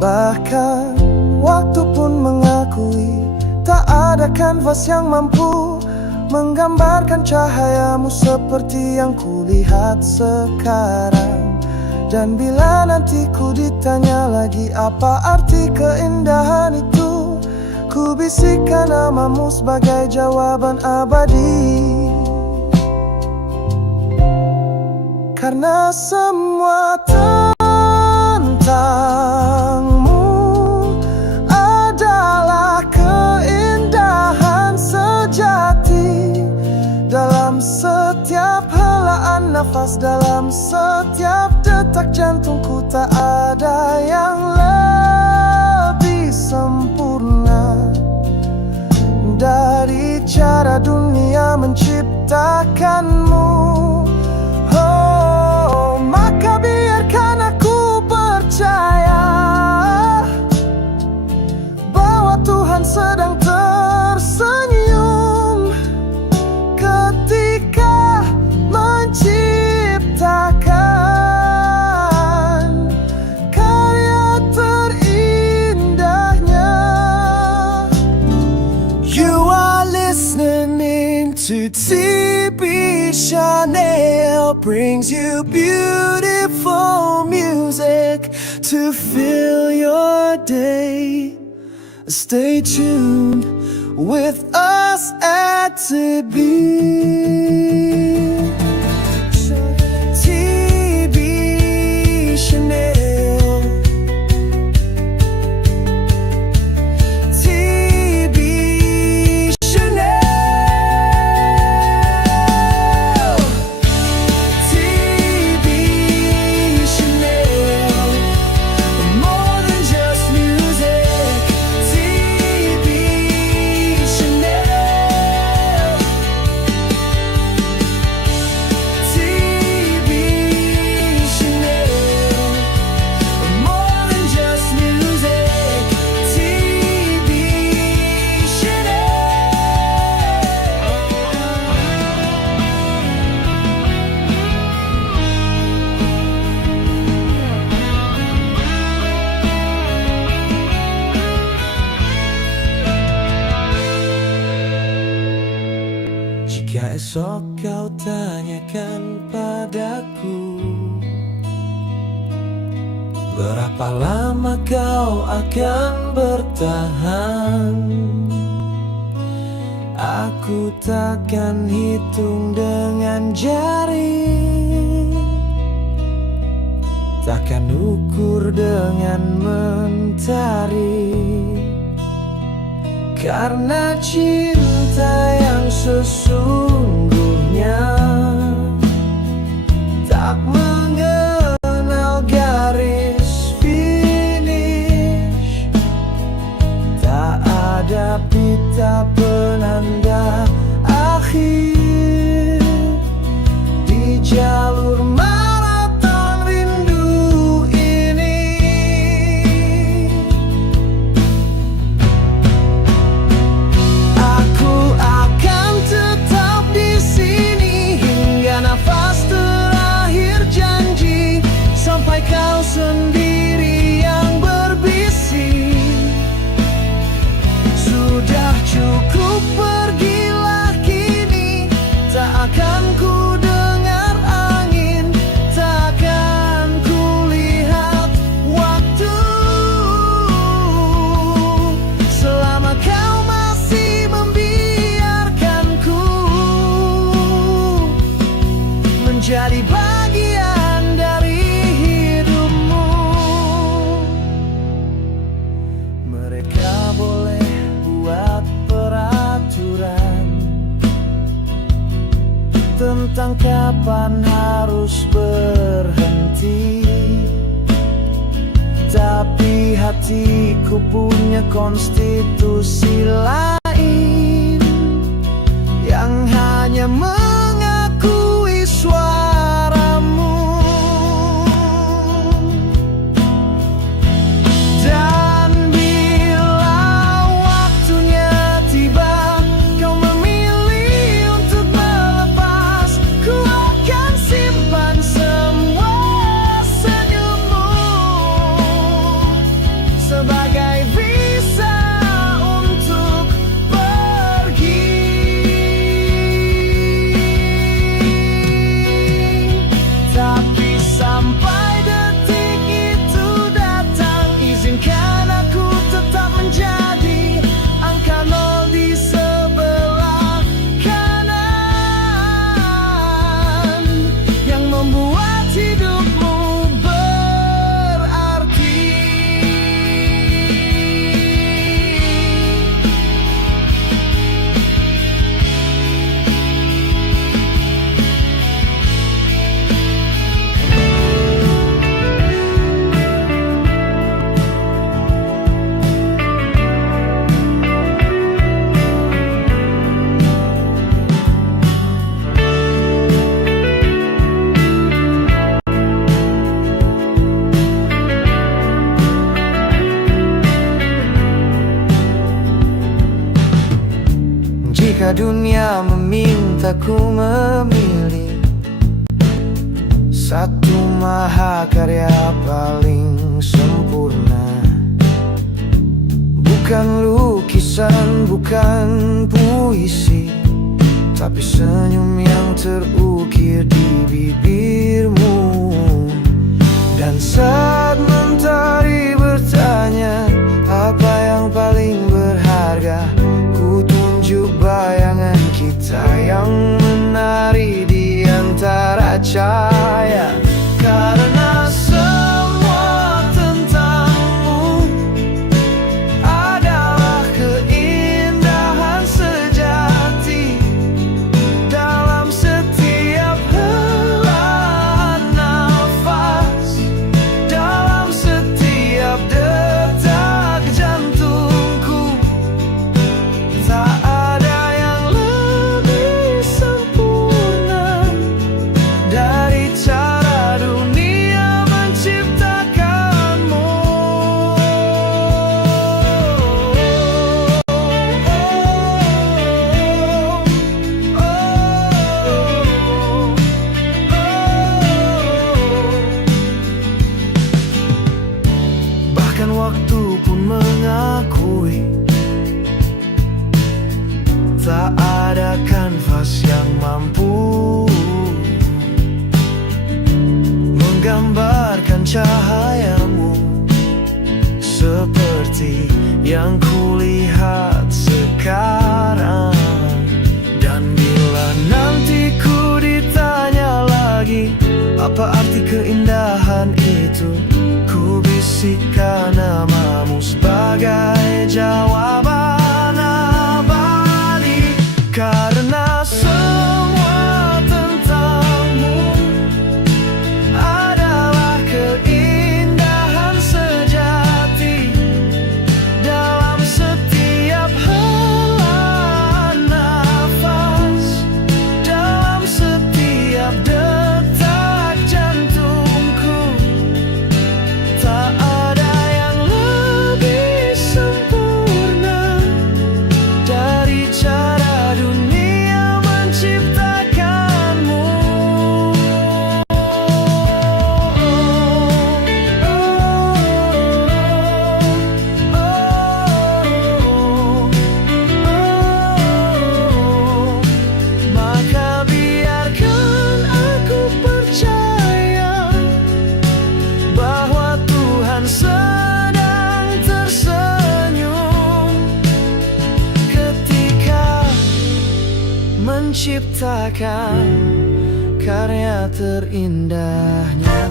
Bahkan waktu pun mengakui tak ada kanvas yang mampu menggambarkan cahayamu seperti yang kulihat sekarang. Dan bila nanti ku ditanya lagi apa arti keindahan itu, ku bisikkan namamu sebagai jawaban abadi. Karena semua tentangmu adalah keindahan sejati. Dalam setiap helaan nafas, dalam setiap detak jantungku, tak ada yang lebih sempurna dari cara dunia menciptakanmu. Oh, maka biarkan aku percaya bahwa Tuhan sedang tersenyum ketika menciptakan karya terindahnya. You are listening to TB Chanel, brings you beautiful music to fill your day. Stay tuned with us at TB. TB Chanel. TB Chanel. TB Chanel. More than just music. TB Chanel. TB Chanel. More than just music. TB Chanel. Jika esok kau tanyakan padaku berapa lama kau akan bertahan, aku takkan hitung dengan jari, takkan ukur dengan mentari. Karena cinta yang sesungguhnya tak mengenal garis finish, tak ada pita penanda akhir di jalur maraton rindu ini. Aku akan tetap di sini ku punya konstitusi lain yang hanya mengakui suaramu. Dan bila waktunya tiba, kau memilih untuk melepas, ku akan simpan semua senyummu sebagai visa untuk pergi. Tapi sampai detik itu datang, izinkan aku tetap menjadi angka 0 di sebelah kanan yang membuat hidupmu berarti. Jika dunia memintaku memilih satu mahakarya paling sempurna, bukan lukisan, bukan puisi, tapi senyum yang terukir di bibirmu. Dan saat mentari bertanya apa yang paling berharga, ku tunjuk bayangan kita yang menari di antara cahaya. Karena semua tentangmu adalah keindahan sejati dalam setiap helaan nafas, dalam setiap detak jantungku. Tak ada yang lebih sempurna dari cara dunia menciptakanmu. Bahkan waktu pun mengakui tak ada kanvas yang mampu menggambarkan cahayamu seperti yang kulihat sekarang. Dan bila nanti ku ditanya lagi apa arti keindahan itu, ku bisikkan namamu sebagai jawaban abadi. Karena semua tentangmu adalah keindahan sejati dalam setiap helaan nafas, dalam setiap detak jantungku. Tak ada yang lebih sempurna dari cara dunia menciptakanmu. Maka biarkan aku percaya bahwa Tuhan sedang tersenyum ketika menciptakan karya terindahnya.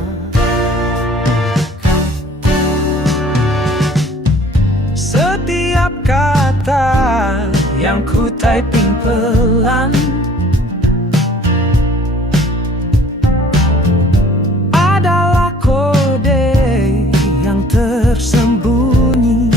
Setiap kata yang ku typing pelan adalah kode yang tersembunyi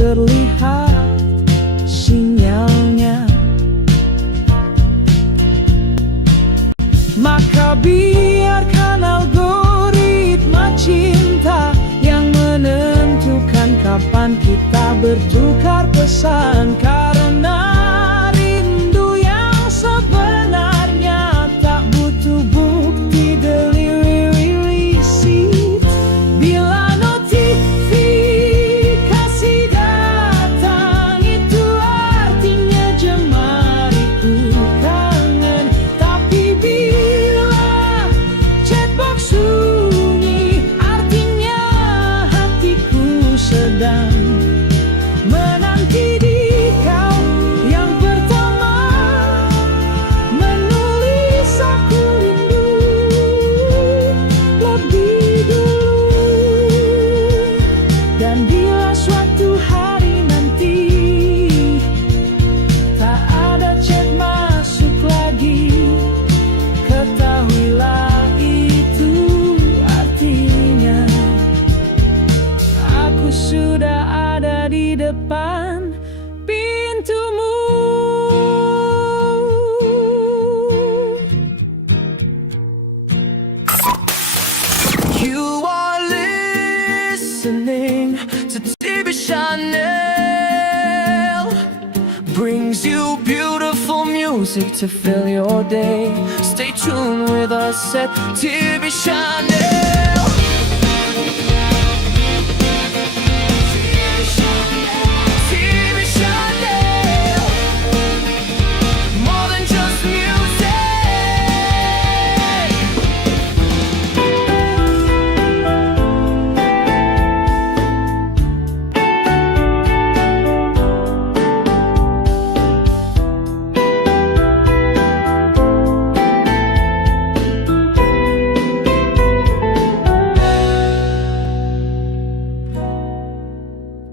terlihat sinyalnya. Maka biarkan algoritma cinta yang menentukan kapan kita bertukar pesan. Karena rindu yang sebenarnya tak butuh bukti delivery receipt. Bila notifikasi datang, itu artinya jemariku kangen. Tapi bila chatbox sunyi, artinya hatiku sedang menanti di kau yang pertama menulis aku rindu lebih dulu. Dan bila suatu hari nanti tak ada chat masuk lagi, ketahuilah itu artinya aku sudah ada di depan pintumu. You are listening to TV Chanel. Brings you beautiful music to fill your day. Stay tuned with us at TV Chanel. TV Chanel, more than just music.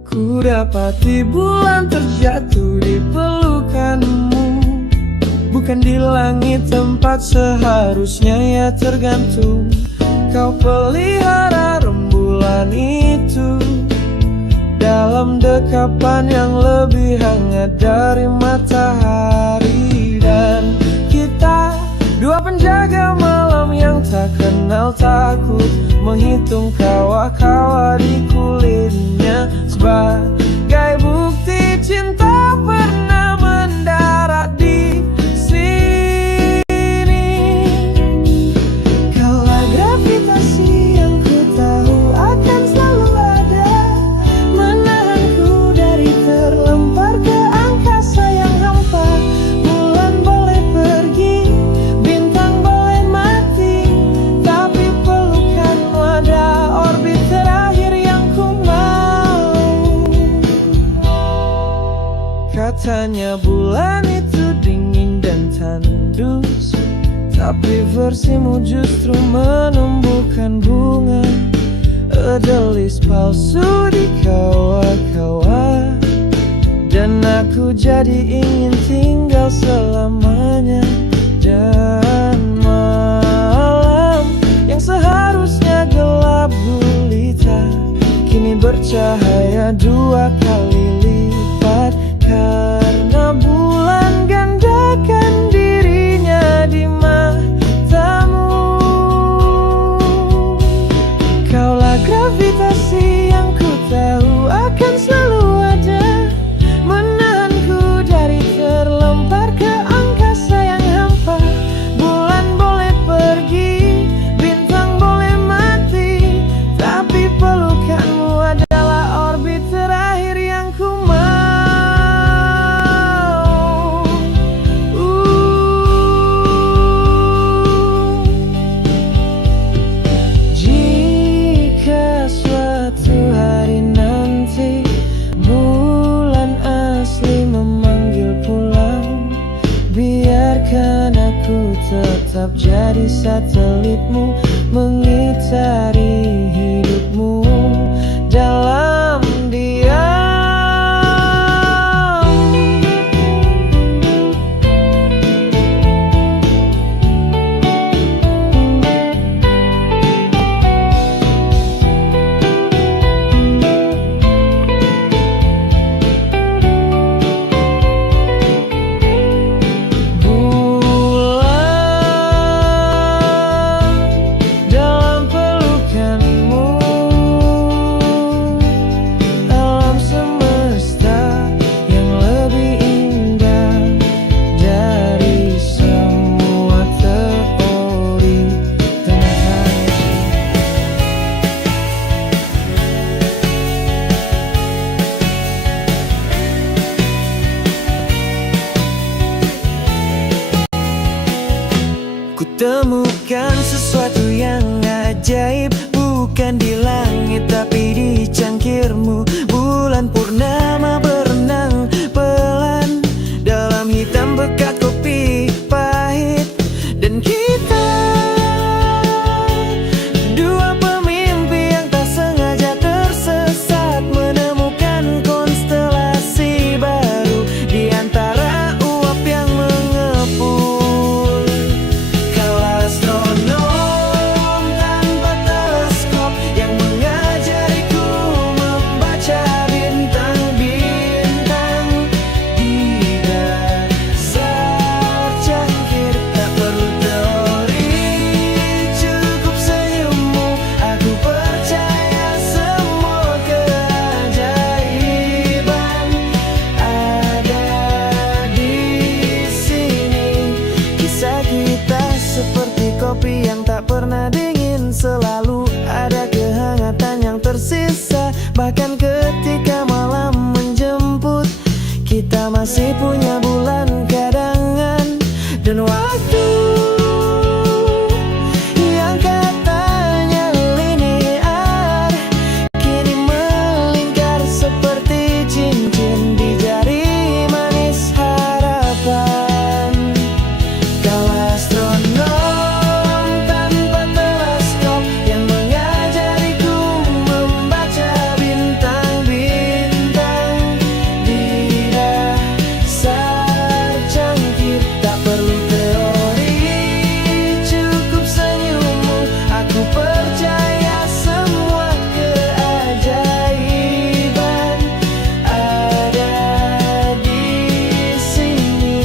Ku dapati bulan terjatuh di pelukanmu, bukan di langit tempat seharusnya ia tergantung. Kau pelihara rembulan itu dalam dekapan yang lebih hangat dari matahari. Dan kita dua penjaga malam yang tak kenal takut, menghitung kawah-kawah di kulitnya sebagai bukti cinta pernah mendarat di sini. Kaulah gravitasi yang ku tahu akan selalu ada, menahanku dari terlempar ke angkasa yang hampa. Bulan boleh pergi, bintang boleh mati, tapi pelukanmu ada orbit terakhir yang ku mau. Katanya bulan itu dingin dan tandus, tapi versimu justru menumbuhkan bunga edelis palsu di kawah-kawah. Dan aku jadi ingin tinggal selamanya. Dan malam yang seharusnya gelap gulita kini bercahaya 2 kali lipat, karena bulan gandakan dirinya di matamu. Kaulah gravitasi yang ku tahu akan selalu ada, menahanku dari terlempar ke angkasa yang hampa. Bulan boleh pergi, bintang boleh mati, tapi pelukanmu adalah orbit terakhir yang ku mau. Jika suatu hari nanti bulan asli memanggil pulang, biarkan aku tetap jadi satelitmu, mengitari hidupmu dalam diam. bukan di langit tapi di cangkirmu. Bulan purnama berenang pelan dalam hitam bekas kopi pahit. Dan kita dua pemimpi yang tak sengaja tersesat, menemukan konstelasi baru di antara uap yang mengepul. Kau astronom tanpa teleskop yang mengajariku membaca bintang-bintang di dasar cangkir. Tak perlu teori, cukup senyummu. Aku percaya semua keajaiban ada di sini. Kisah kita seperti kopi yang tak pernah dingin, selalu ada kehangatan yang tersisa. Bahkan ketika malam menjemput, kita masih punya bulan cadangan. Dan waktu yang katanya linear kini melingkar seperti cincin di jari manis harapan. Kau astronom tanpa teleskop yang mengajariku membaca bintang-bintang di dasar cangkir. Tak perlu teori, cukup senyummu. Aku percaya semua keajaiban ada di sini.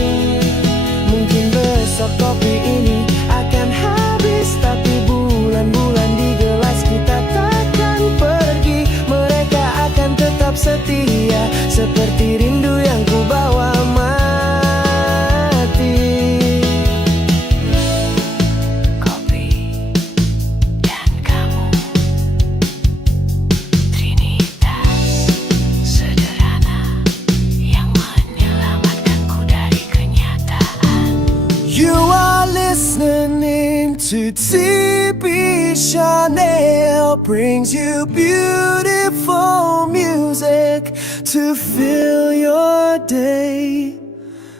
Mungkin besok kopi ini akan habis, tapi bulan-bulan di gelas kita takkan pergi. Mereka akan tetap setia seperti rindu yang ku bawa mati. Kopi dan kamu, trinitas sederhana yang menyelamatkanku dari kenyataan. You are listening to TB Chanel, brings you beautiful music to fill your day.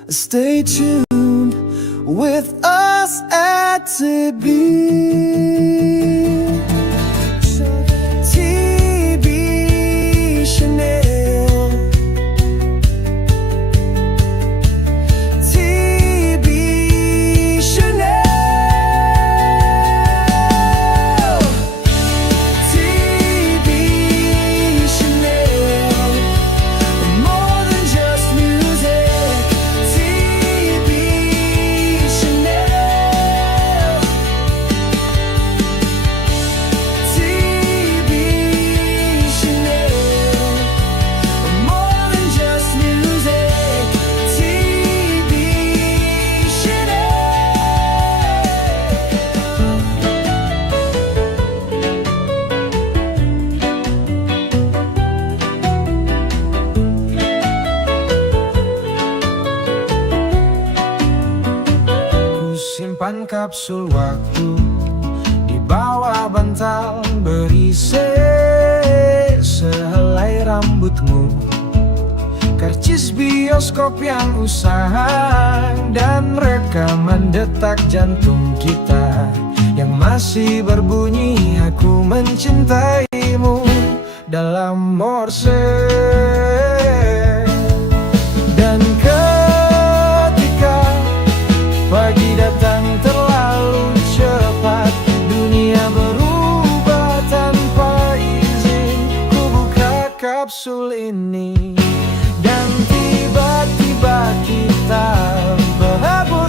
Stay tuned with us at TB. TB Chanel, TB Chanel, TB Chanel, more than just music. TB Chanel, TB Chanel, more than just music. TB Chanel. Ku simpan kapsul waktu di bawah bantal berisi sehelai rambutmu, karcis bioskop yang usang, dan rekaman detak jantung kita yang masih berbunyi. Aku mencintaimu dalam morse. Dan ketika pagi datang terlalu cepat, dunia berubah tanpa izin. Ku buka kapsul ini dan tiba-tiba kita berhabur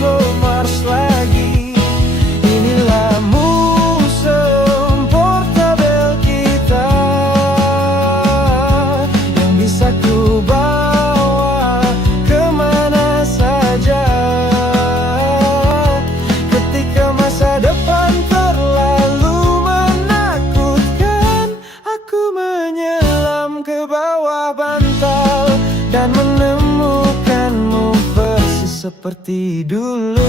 ke Mars lagi. Inilah museum portabel kita yang bisa ku bawa kemana saja. Ketika masa depan terlalu menakutkan, aku menyelam ke bawah bantal dan menemukanmu persis seperti dulu.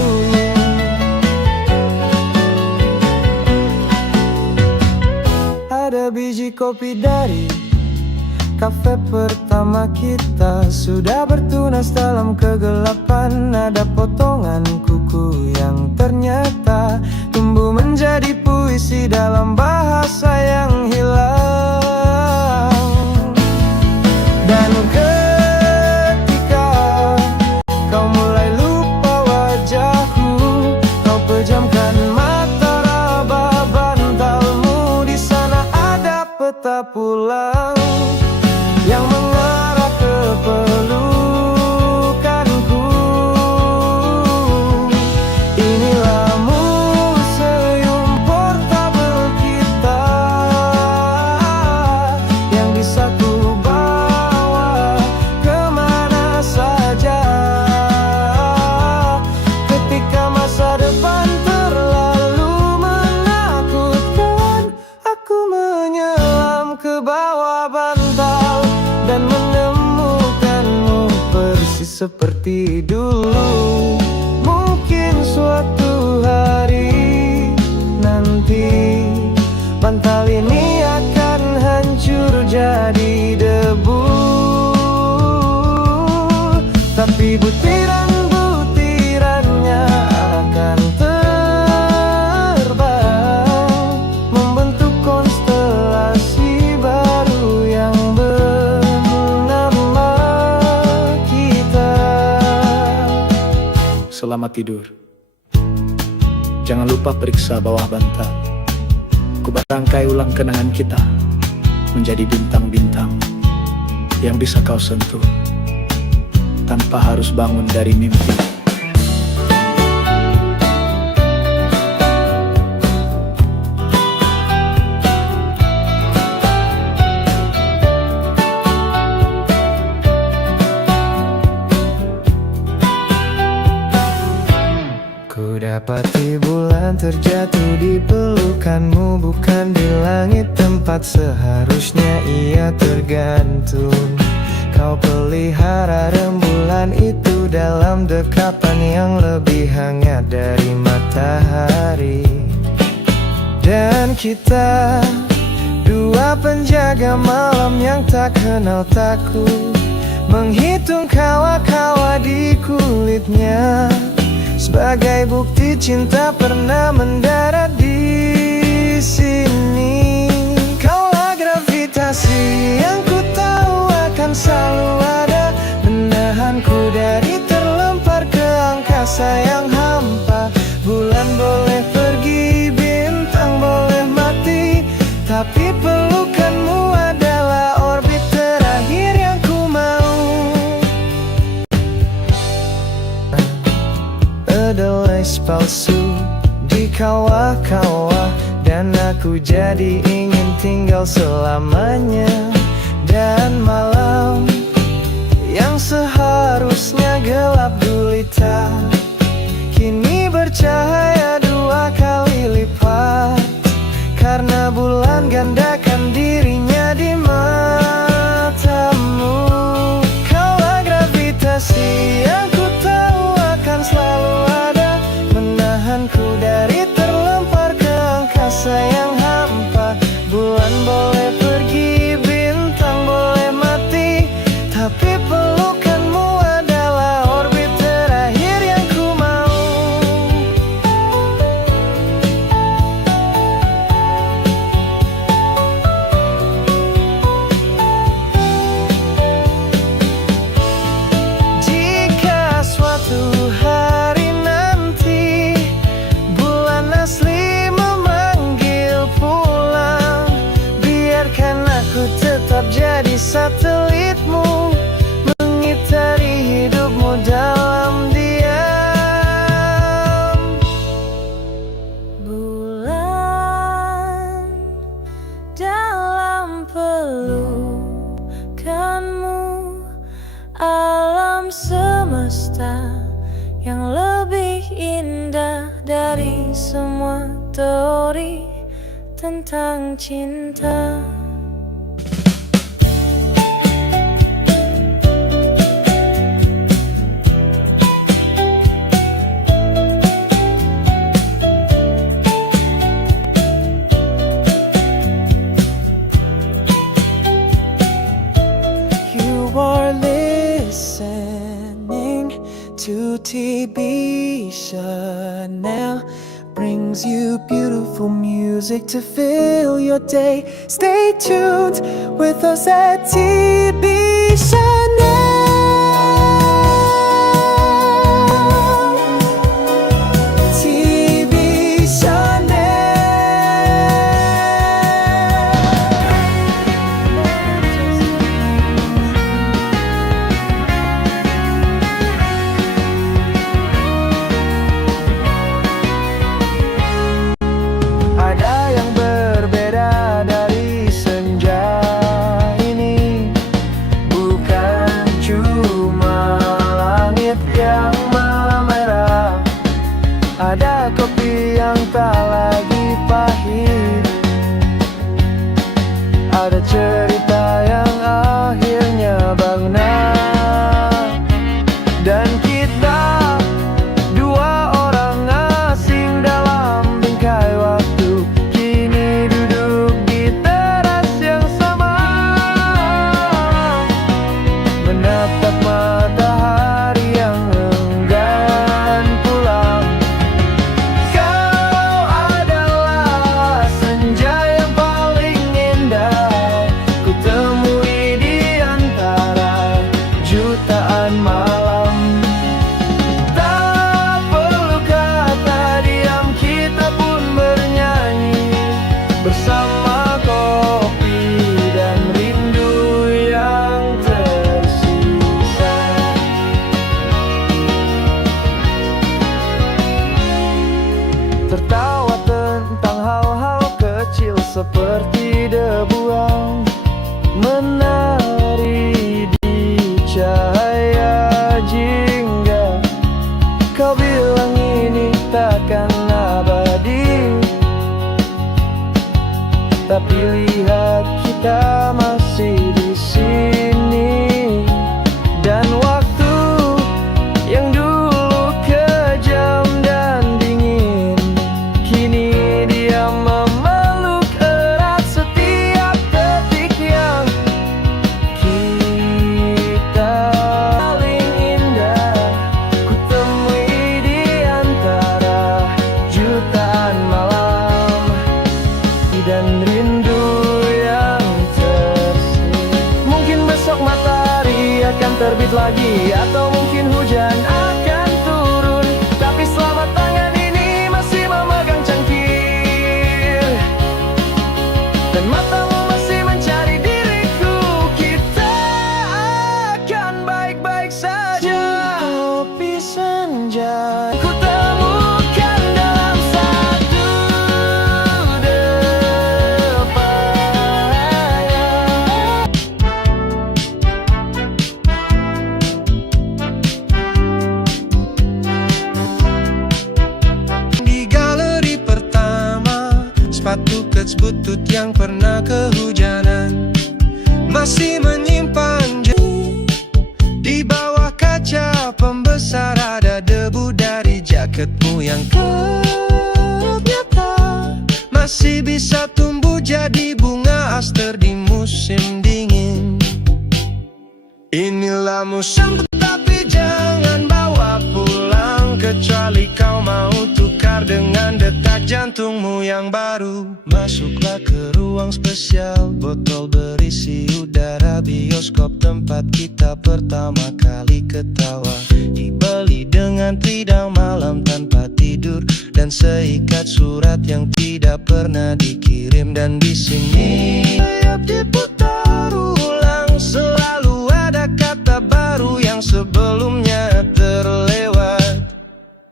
kopi dari kafe pertama kita. Sudah bertunas dalam kegelapan. Ada potongan kuku yang ternyata tumbuh menjadi puisi dalam bahasa yang hilang. Dan ketika kau mulai lupa wajahku, kau pejamkan mata, raba bantalmu. Di sana ada peta pulang yang mengarah ke pelukanku. Inilah museum portabel kita yang bisa ku bawa kemana saja. Ketika masa depan terlalu menakutkan, aku menyelam ke bawah bantal dan menemukanmu persis seperti dulu. Mungkin suatu hari nanti bantal ini akan hancur jadi debu, tapi butiran-butirannya akan terbang membentuk konstelasi baru yang bernama kita. Selamat tidur. Jangan lupa periksa bawah bantal. Ku barangkai ulang kenangan kita menjadi bintang-bintang yang bisa kau sentuh tanpa harus bangun dari mimpi. Ku dapati bulan terjatuh di pelukanmu, bukan di langit tempat seharusnya ia tergantung. Kau pelihara rembulan itu dalam dekapan yang lebih hangat dari matahari. Dan kita dua penjaga malam yang tak kenal takut, menghitung kawa-kawa di kulitnya sebagai bukti cinta pernah mendarat di sini. Kaulah gravitasi yang ku tahu akan selalu ada, menahanku dari terlempar ke angkasa yang hampa. Bulan boleh pergi, bintang boleh mati, tapi pelukanmu adalah orbit terakhir yang ku mau. Edelweiss palsu di kawah-kawah, dan aku jadi ingin tinggal selamanya. Dan malam yang seharusnya gelap gulita kini bercahaya 2 kali lipat, karena bulan gandakan dirinya di matamu. Kaulah gravitasi yang ku tahu akan selalu ada, menahanku dari terlempar ke angkasa yang hampa. Bulan boleh pergi, bintang boleh mati, tapi pelukanmu adalah orbit terakhir yang ku mau. Jika suatu hari nanti bulan asli memanggil pulang, biarkan aku tetap jadi satelitmu, mengitari hidupmu dalam diam. Bulan dalam pelukanmu, alam semesta yang lebih indah dari semua teori tentang cinta. TV Chanel brings you beautiful music to fill your day. Stay tuned with us at TV Chanel. TV Chanel. Ada yang berbeda dari senja ini, bukan cuma langit yang malam merah. Ada kopi yang tak lagi pahit, ada cerita yang akhirnya bangunan. Dan kita dua orang asing dalam bingkai waktu, kini duduk di teras yang sama, menatap matahari yang enggan pulang. Kau adalah senja yang paling indah ku temui di antara jutaan malam. Tak perlu kata diam, kita pun bernyanyi bersama kopi dan rindu yang tersisa. Tertawa tentang hal-hal kecil seperti debu yang menari di cahaya jingga. Kau bilang ini takkan abadi, tapi lihat kita masih di sini. Dan waktu yang dulu kejam dan dingin, kini dia memeluk erat setiap detik yang kita. Paling indah ku temui di antara jutaan malam, dan rindu yang tersisa. Mungkin besok matahari akan terbit lagi, atau mungkin hujan akan turun, tapi selama tangan ini masih memegang cangkir dan matamu masih mencari diriku, kita akan baik-baik saja. Kopi senja ku temukan dalam satu depan. Di galeri pertama, sepatu kets butut yang pernah kehujanan masih menyimpan jejak. Di bawah kaca pembesar ada debu dari jaketmu yang ternyata masih bisa tumbuh jadi bunga aster di musim dingin. Inilah musim, tapi jangan bawa pulang kecuali kau mau tukar dengan detak jantungmu yang baru. Masuklah ke ruang spesial, botol berisi udara bioskop tempat kita pertama kali ketawa. Dibeli dengan tidak malam tanpa tidur dan seikat surat yang tidak pernah dikirim. Dan di sini setiap diputar ulang selalu ada kata baru yang sebelumnya terlewat.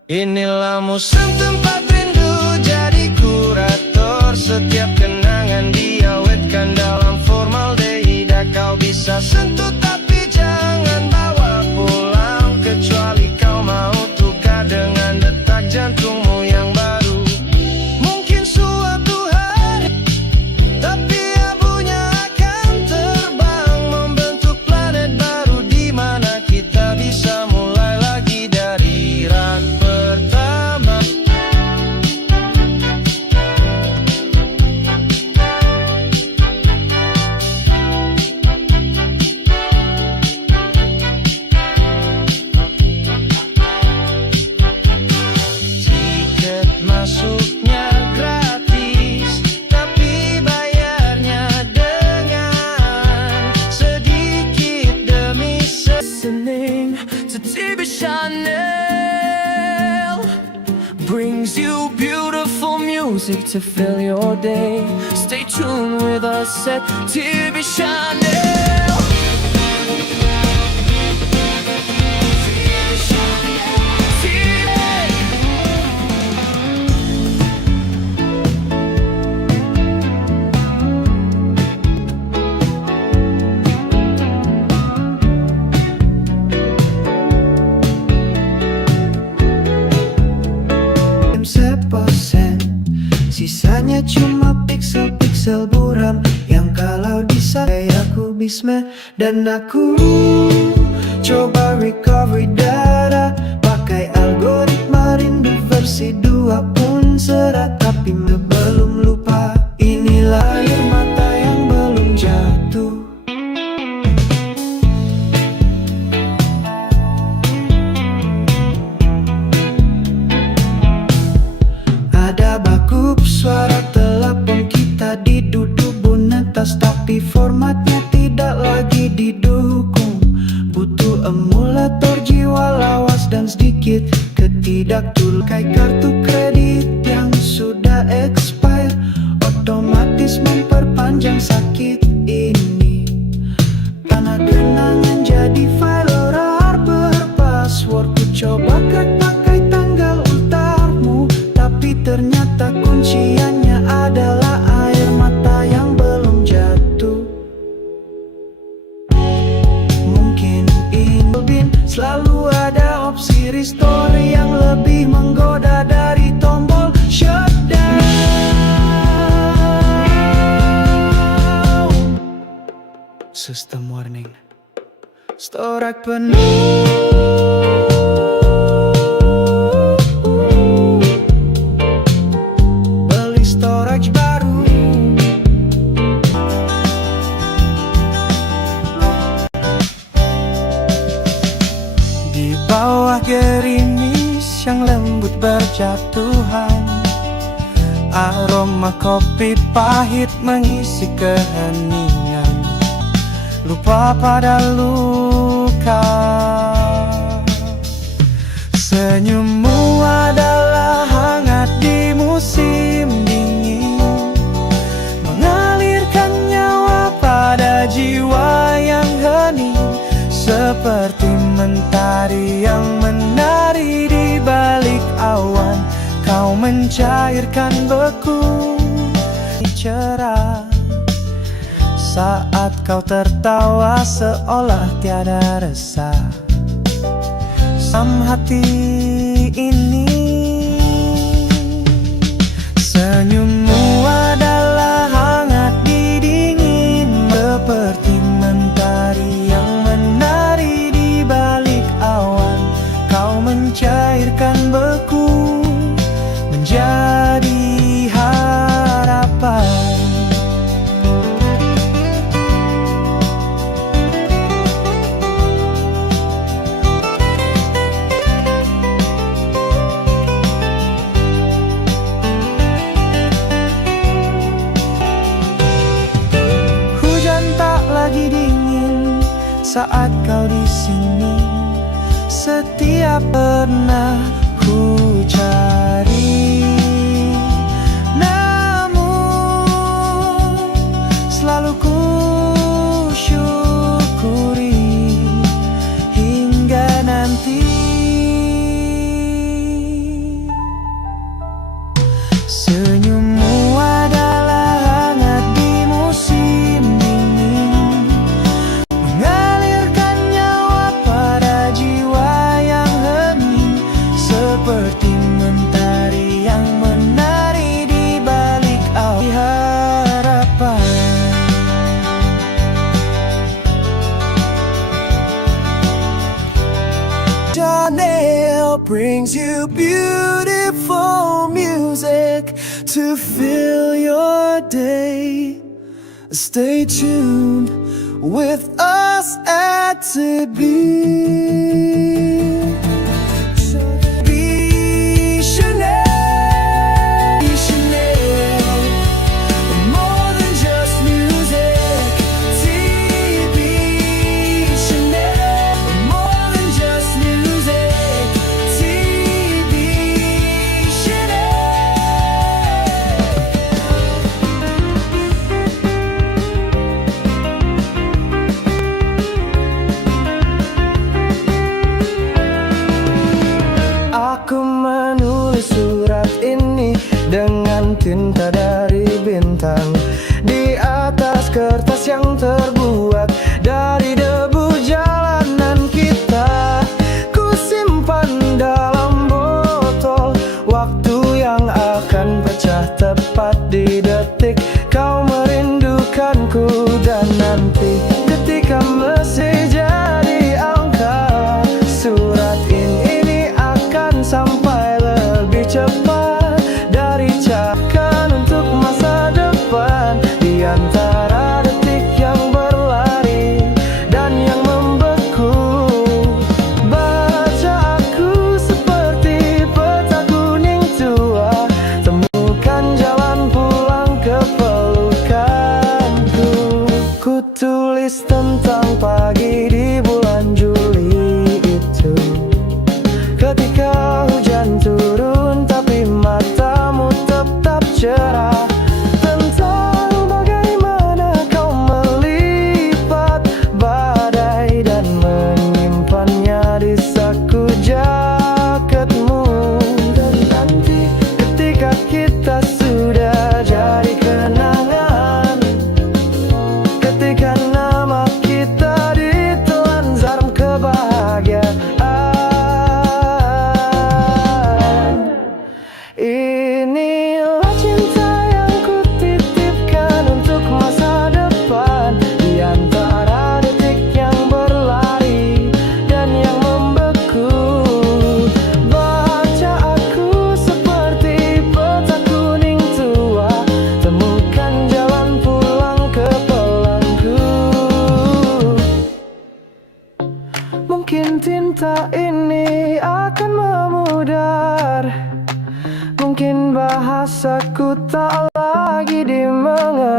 Inilah musim tempat rindu jadi kurator, setiap kenangan diawetkan dalam formaldehida. Kau bisa sentuh tapi jangan bawa pulang kecuali kau mau tukar dengan detak jantungmu yang baru. Mungkin suatu hari, tapi abunya akan terbang membentuk planet baru di mana kita bisa mulai lagi dari rak pertama. to fill your day. Stay tuned with us at TV Channel. Sepersen, sisanya cuma piksel-piksel buram yang kalau disakai aku bisme. Dan aku coba recovery data pakai algoritma rindu versi 2 pun serat. Tapi belum lupa, inilah air mata yang belum jatuh. Ada baku suara telepon kita diduduk bunetas, tapi formatnya tidak lagi didukung. Butuh emulator jiwa lawas dan sedikit ketidaktul. Kayak kartu kredit yang sudah expire otomatis memperpanjang sakit ini. Karena kenangan jadi file RAR berpassword. Ku coba pakai tanggal ultarmu, tapi ternyata kunciannya adalah air mata yang belum jatuh. Mungkin ini selalu ada opsi restore yang lebih menggoda dari tombol shutdown. System warning, storage penuh. Bawah gerimis yang lembut berjatuhan, aroma kopi pahit mengisi keheningan. Lupa pada luka, senyummu adalah hangat di musim dingin, mengalirkan nyawa pada jiwa yang hening. Seperti mentari yang menari di balik awan, kau mencairkan beku cerah. Saat kau tertawa seolah tiada resah, sam hati ini. Senyummu adalah hangat di dingin, seperti mentari yang menari di balik awan. Kau mencairkan beku menjadi harapan. Lagi dingin saat kau di sini. Setiap pernah ku cari, namun selalu ku syukuri hingga nanti. Senyummu adalah hangat di musim dingin, mengalirkan nyawa pada jiwa yang hening. Seperti mentari yang menari di balik awan harapan. Chanel brings you beautiful music to fill your day. Stay tuned with us at TB. Chanel, more than just music. TB Chanel, more than just music. TB Chanel.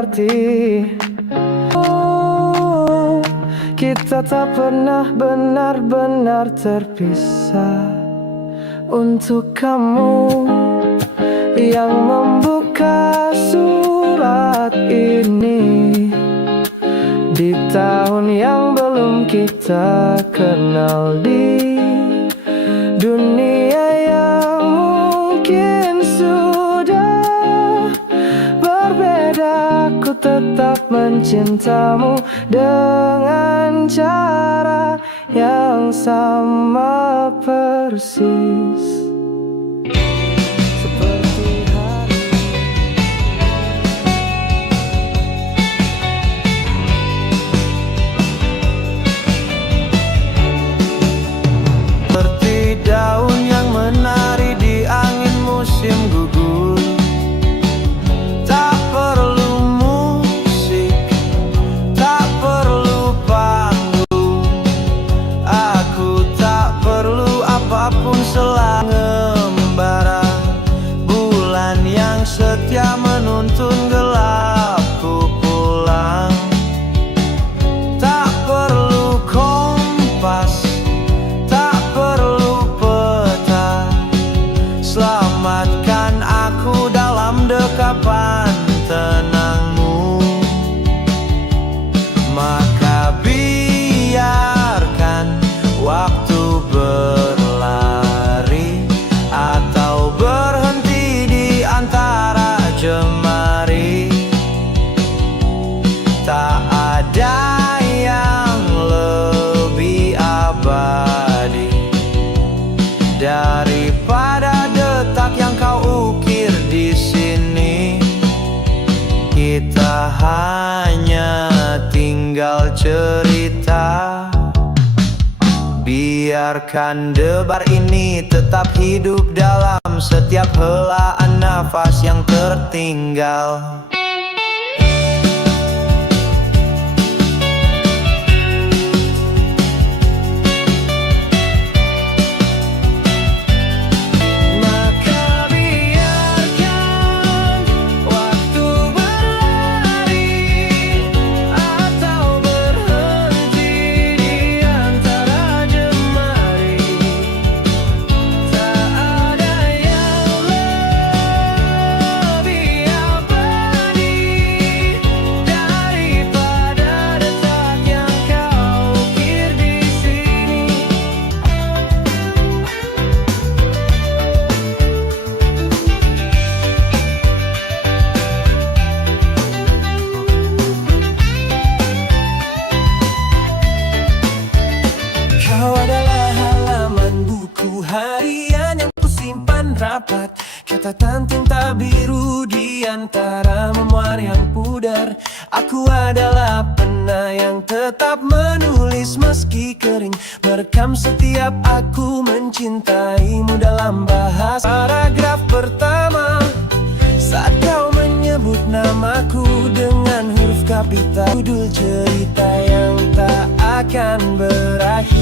seperti kita tak pernah benar-benar terpisah. Untuk kamu yang membuka surat ini di tahun yang belum kita kenal, di dunia yang mungkin sudah berbeda, ku tetap mencintamu dengan cara yang sama persis. Seperti hari seperti daun yang menari di angin musim gugur. Tak perlu musik, tak perlu panggung, aku tak perlu apapun selain ngembara bulan yang setia menuntun gelapku pulang. Tak perlu kompas, tak perlu peta, selamatkan aku dalam dekapan tenangmu. Maka biarkan waktu berlari atau berhenti di antara jemari. Tak ada yang lebih abadi daripada detak yang kau ukir di sini. Kita hanya tinggal cerita. Biarkan debar ini tetap hidup dalam setiap helaan nafas yang tertinggal. Maka biarkan waktu berlari atau berhenti di antara jemari. Tak ada yang lebih abadi daripada detak yang kau ukir di sini. Kau adalah halaman buku harian yang kusimpan rapat, catatan tinta biru di antara memoir yang pudar. Aku adalah pena yang tetap menulis meski kering, merekam setiap aku mencintaimu dalam bahasa. Paragraf pertama saat kau menyebut namaku dengan huruf kapital, judul cerita yang tak akan berakhir.